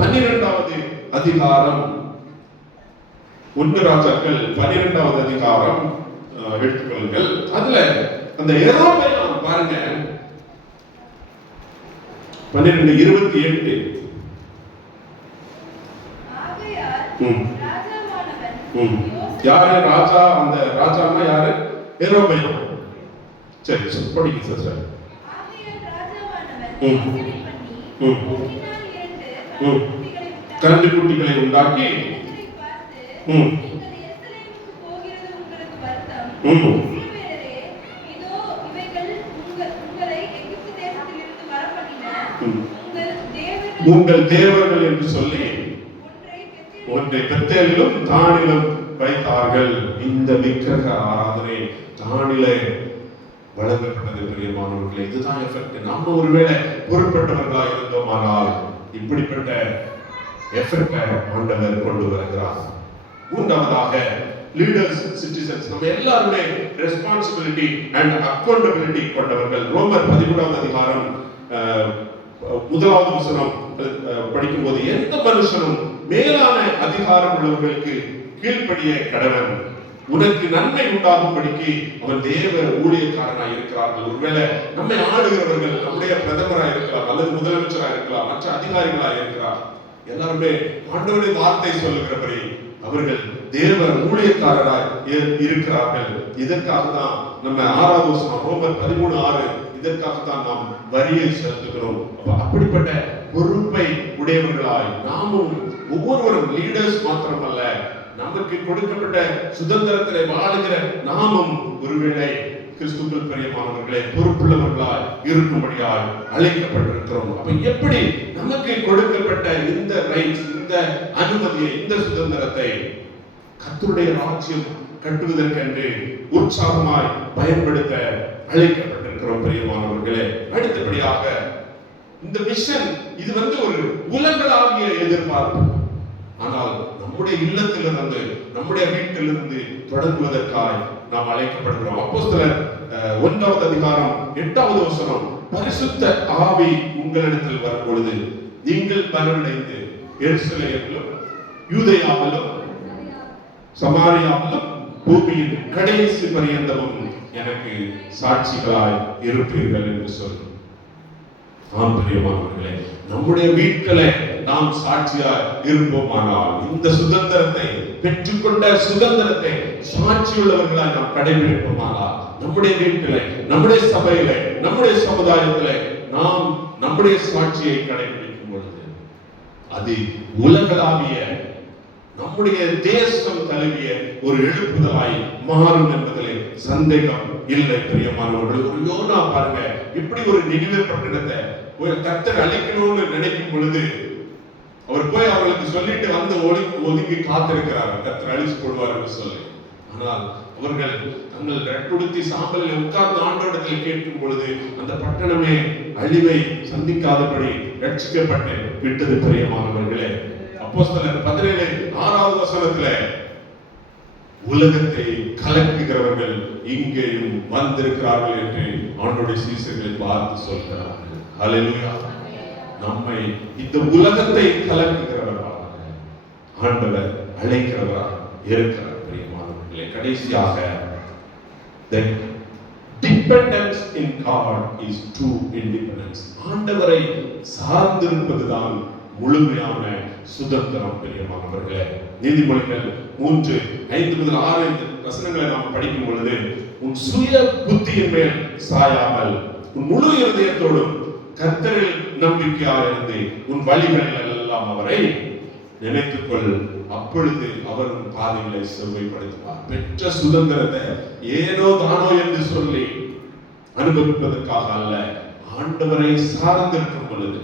12வது அதிகாரம் 1 ராஜாக்கள் 12வது அதிகாரம் எடுத்துக்கொள்ளுங்கள். அதுல அந்த யெரொபெயாம் பாருங்க 12:28. யாரு ராஜா? அந்த ராஜான்னா யாரு? யெரொபெயாம். சரி, படிங்க சார். கரண்டு குட்டிகளை உண்டாக்கி உங்கள் தேவர்கள் என்று சொல்லி ஒன்றை பெத்தேலிலும் தானிலும் வைத்தார்கள். இந்த விக்கிரக ஆராதனை தானிலே வழங்கப்பட்டது. பிரியமானவர்களே, இதுதான் எஃபெக்ட். நம்ம ஒருவேளை பொறுப்பட்டவர்களா இருந்தோமானால் இப்படிப்பட்ட எஃபெக்ட் ஆண்டவர் கொண்டு வருகிறார். 3வதாக லீடர்ஸ், சிட்டிசன்ஸ். நம்ம எல்லாருமே ரெஸ்பான்சிபிலிட்டி அண்ட் அக்கௌண்டபிலிட்டி கொண்டவர்கள். ரோமர் 13வது அதிகாரம் 1வது வசனம் படிக்கும் போது, எந்த மனுஷனும் மேலான அதிகாரம் உள்ளவர்களுக்கு கீழ்ப்படிய கடவன், உனக்கு நன்மை உண்டாகும்படிக்கு அவன் தேவ ஊழியக்காரனாய் இருக்கிறார்கள். ஒருவேளை நம்மை ஆளுகிறவர்கள் நம்முடைய பிரதமராக இருக்கலாம், அல்லது முதலமைச்சராக இருக்கலாம், மற்ற அதிகாரிகளாக இருக்கிறார். எல்லாருமே ஆண்டவருடைய வார்த்தை சொல்லுகிறபடி அவர்கள் தேவ ஊழியக்காரராய் இருக்கிறார்கள். இதற்காக தான் நம்ம 6வது வசனம் ரோமர் 13:6, இதற்காகத்தான் நாம் வரியை செலுத்துகிறோம். அப்படிப்பட்ட பொறுப்பை உடையவர்களாய் நாமும் ஒவ்வொருவரும், லீடர்ஸ் மாத்திரமல்ல, நமக்கு கொடுக்கப்பட்ட சுதந்திரத்திலே வாழுகிற நாமும் ஒருவேளை கிறிஸ்துவுக்குள் பிரியமானவர்களே பொறுப்புள்ளவர்களாய் இருக்கும்படியாய் அழைக்கப்பட்டிருக்கிறோம். அப்ப எப்படி நமக்கு கொடுக்கப்பட்ட இந்த ரைட்ஸ், இந்த அனுமதியை, இந்த சுதந்திரத்தை கர்த்தருடைய ராஜ்யம் கட்டுவதற்கென்று உற்சாகமாய் பயன்படுத்த அழைக்கப்பட்டிருக்கிறோம் பிரியமானவர்களே. அடுத்தபடியாக இந்த மிஷன், இது ஒரு உலகளாவிய எதிர்பார்ப்பு. ஆனால் நம்முடைய இல்லத்திலிருந்து, நம்முடைய வீட்டிலிருந்து தொடங்குவதற்காய் நாம் அழைக்கப்படுகிறோம். அப்போஸ்தலர் 1வது அதிகாரம் 8வது வசனம், பரிசுத்த ஆவி உங்களிடத்தில் வரும் பொழுது நீங்கள் பலனடைந்து எருசலேமிலும் யூதேயாவிலும் சமாரியாவிலும் பூமியின் கடைசி பரியந்தமும் எனக்கு சாட்சிகளாய் இருப்பீர்கள் என்று சொல்லி. ஆம் பிரியமானவர்களே, நம்முடைய வீட்டிலே நாம் சாட்சியாய் இருப்போமானால், இந்த சுதந்திரத்தை பெற்றுக்கொண்ட சுதந்திரத்தை சாட்சியுள்ளவர்களாய் நாம் கடைபிடிப்போமானால், நம்முடைய வீட்டிலே, நம்முடைய சபையிலே, நம்முடைய சமுதாயத்திலே நாம் நம்முடைய சாட்சியை கடைபிடிக்கும் பொழுது அது உலகளாவிய, நம்முடைய தேசம் தழுவிய ஒரு எழுப்புதலாய் மாறும் என்பதிலே சந்தேகம் இல்லை பிரியமானவர்கள். ஒரு யோனா பாருங்க, எப்படி ஒரு நினைவு பட்டணத்தை கர்த்தர் அழிக்கணும்னு நினைக்கும் பொழுது அவர் போய் அவர்களுக்கு சொல்லிட்டு வந்து ஒதுங்கி காத்திருக்கிறார், கர்த்தர் அழிச்சு கொள்வார் என்று சொல்லி. ஆனால் அவர்கள் தங்கள் ரெட்டுடுத்தி சாம்பலில் உட்கார்ந்து ஆண்டவரிடத்தில் கேட்கும் பொழுது அந்த பட்டணமே அழிவை சந்திக்காதபடி ரட்சிக்கப்பட்டு விட்டது பிரியமானவர்களே. அப்போஸ்தலர் 17:6வது வசனத்துல, உலகத்தை கலக்குகிறவர்கள் இங்கேயும் வந்திருக்கிறார்கள் என்று ஆண்டவருடைய சீசர்களை பார்த்து சொல்கிறார்கள். ஹல்லேலூயா. நம்மை இந்த உலகத்தை கலக்குகிறவர்களாக ஆண்டவர் அழைக்கிறவராக இருக்கிறார் பிரியமானவர்களே. கடைசியாக the dependence in God is true independence. ஆண்டவரை சார்ந்திருப்பதுதான் முழுமையான சுதந்திரம். பிரியமானவர்களே, நீதிமொழிகள் 3:5 முதல் 6 வசனங்களை நாம் படிக்கும் பொழுது, உன் சுய புத்தியின் மேல் சாயாமல் உன் முழு இருதயத்தோடும் கர்த்தரில் நம்பிக்கையாக இருந்து உன் வழிகளில் எல்லாம் அவரை நினைத்துக்கொள், அப்பொழுது அவர் உன் பாதைகளை செவ்வாய்ப்படுத்துவார். பெற்ற சுதந்திரத்தை ஏனோ தானோ என்று சொல்லி அனுபவிப்பதற்காக அல்ல, ஆண்டவரை சார்ந்திருக்கும் பொழுது,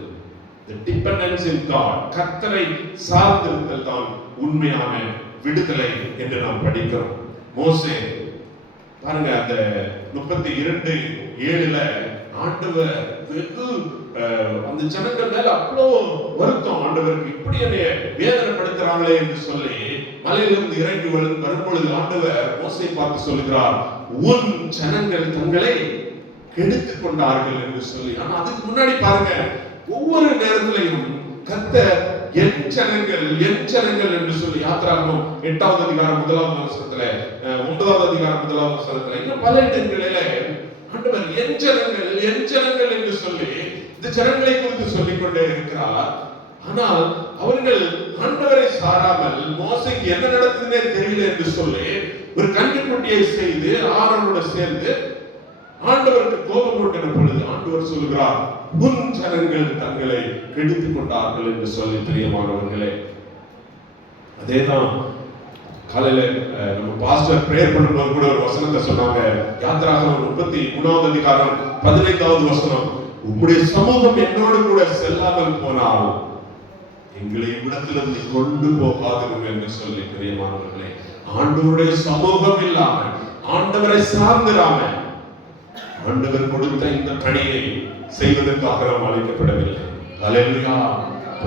the dependence in God, கர்த்தரை சார்ந்திருத்தல் தான் உண்மையான விடுதலை என்று நாம் படிக்கிறோம். மோசே பாருங்க, அந்த 32:7 ஆண்டவர் வெகு அந்த ஜனங்கள் மேல அவ்வளோ வருத்தம், ஆண்டவருக்கு இப்படி என்னை வேதனைப்படுத்துறாங்களே என்று சொல்லி மலையிலிருந்து இறங்கி வரும்பொழுது ஆண்டவர் மோசையை பார்த்து சொல்லுகிறார், உன் ஜனங்கள் தங்களை கெடுத்துக் கொண்டார்கள் என்று சொல்லி. ஆனா அதுக்கு முன்னாடி பாருங்க, ஒவ்வொரு நேரத்திலையும் கர்த்தர் என் ஜனங்கள் என்று சொல்லி யாத்திராகமம் 8வது அதிகாரம் 1வது வசனத்துல, 9வது அதிகாரம் 1வது வசனத்துல, இன்னும் பல இடங்களிலே ஆண்டவர் என் ஜனங்கள் என்று சொல்லி இந்த ஜனங்களை குறித்து சொல்லிக் கொண்டே இருக்கிறார். ஆனால் அவர்கள் ஆண்டவரை சாராமல் மோசைக்கு என்ன நடக்குதுன்னே தெரியல என்று சொல்லி ஒரு கன்றுக்குட்டியை செய்து ஆரோனோடு சேர்ந்து ஆண்டவருக்கு கோபம் கொண்டிருந்த பொழுது ஆண்டவர் சொல்கிறார், உன் ஜனங்கள் தங்களை கெடுத்துக் கொண்டார்கள் என்று சொல்லி. பிரியமானவர்களே, அதேதான் காலையில நம்ம பாஸ்டர் பிரேயர் பண்ணும்போது கூட ஒரு வசனத்தை சொன்னாங்க. யாத்திராகமம் 33வது அதிகாரம் 15வது வசனம், உம்முடைய சமூகம் என்னோடு கூட செல்லாமல் போனால் எங்களை இவ்விடத்திலிருந்து கொண்டு போகாதீர்கள் என்று சொல்லி. பிரியமானவர்களே, ஆண்டவருடைய சமூகம் இல்லாம, ஆண்டவரை சார்ந்திராம, ஆண்டவர் கொடுத்த இந்த பணியை செய்வதற்காக நாம் அழைக்கப்படவில்லை. ஹல்லேலூயா.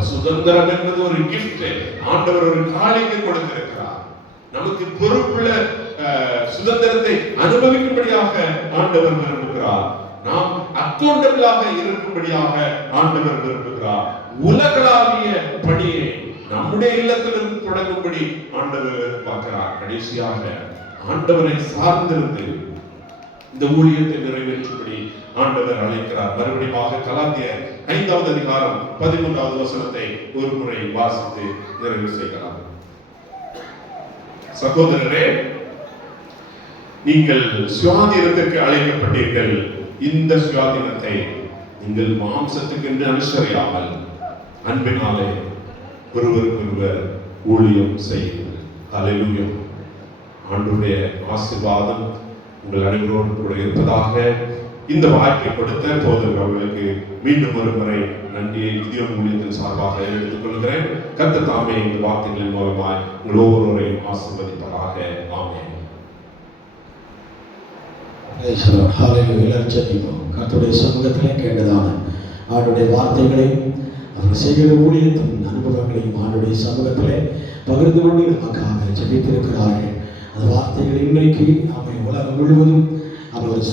சுதந்திரம் என்பது ஒரு கிஃப்ட். ஆண்டவர் ஒரு காணிக்கை கொடுத்திருக்கிறார். நமக்கு பொறுப்புள்ள சுதந்திரத்தை அனுபவிக்கும்படியாக ஆண்டவர் விரும்புகிறார். நாம் அக்கௌண்டபிளாக இருக்கும்படியாக ஆண்டவர் விரும்புகிறார். உலகளாவிய பணியை நம்முடைய இல்லத்திலும் தொடங்கும்படி ஆண்டவர் எதிர்பார்க்கிறார். கடைசியாக ஆண்டவரை சார்ந்திருந்து இந்த ஊழியத்தை நிறைவேற்றும்படி ஆண்டவர் அழைக்கிறார். மறுபடியும் கலாத்தியர் 5வது அதிகாரம் 13வது வசனத்தை ஒரு முறை வாசித்து நிறைவு செய்யலாம். சகோதரரே, நீங்கள் சுயாதீனத்திற்கு அழைக்கப்பட்டீர்கள். இந்த சுயாதீனத்தை நீங்கள் மாம்சத்துக்கு என்று அனுசரியாமல் அன்பினாலே ஒருவருக்கொருவர் ஊழியம் செய்யுங்கள். ஹல்லேலூயா. ஆண்டவருடைய ஆசீர்வாதம் உங்கள் அனைவரோடு கூட இருப்பதாக. இந்த வாய்ப்பை கொடுத்த போது அவர்களுக்கு மீண்டும் ஒரு முறை நன்றியை இந்திய ஊழியத்தின் சார்பாக எடுத்துக் கொள்கிறேன். கர்த்தர் தாமே இந்த வார்த்தைகளின் மூலமாய் உங்கள் ஒவ்வொருவரையும் ஆசீர்வதிப்பதாக. ஆமென். கர்த்தருடைய சமூகத்திலே கேட்டதான ஆண்டுடைய வார்த்தைகளையும் அவர் செய்கிற ஊழியத்தின் அனுபவங்களையும் ஆண்டுடைய சமூகத்திலே பகிர்ந்து கொண்டு நமக்காக ஜெபித்திருக்கிறார்கள். அந்த வார்த்தைகள் இன்றைக்கு அவை உலகம் முழுவதும் அவர்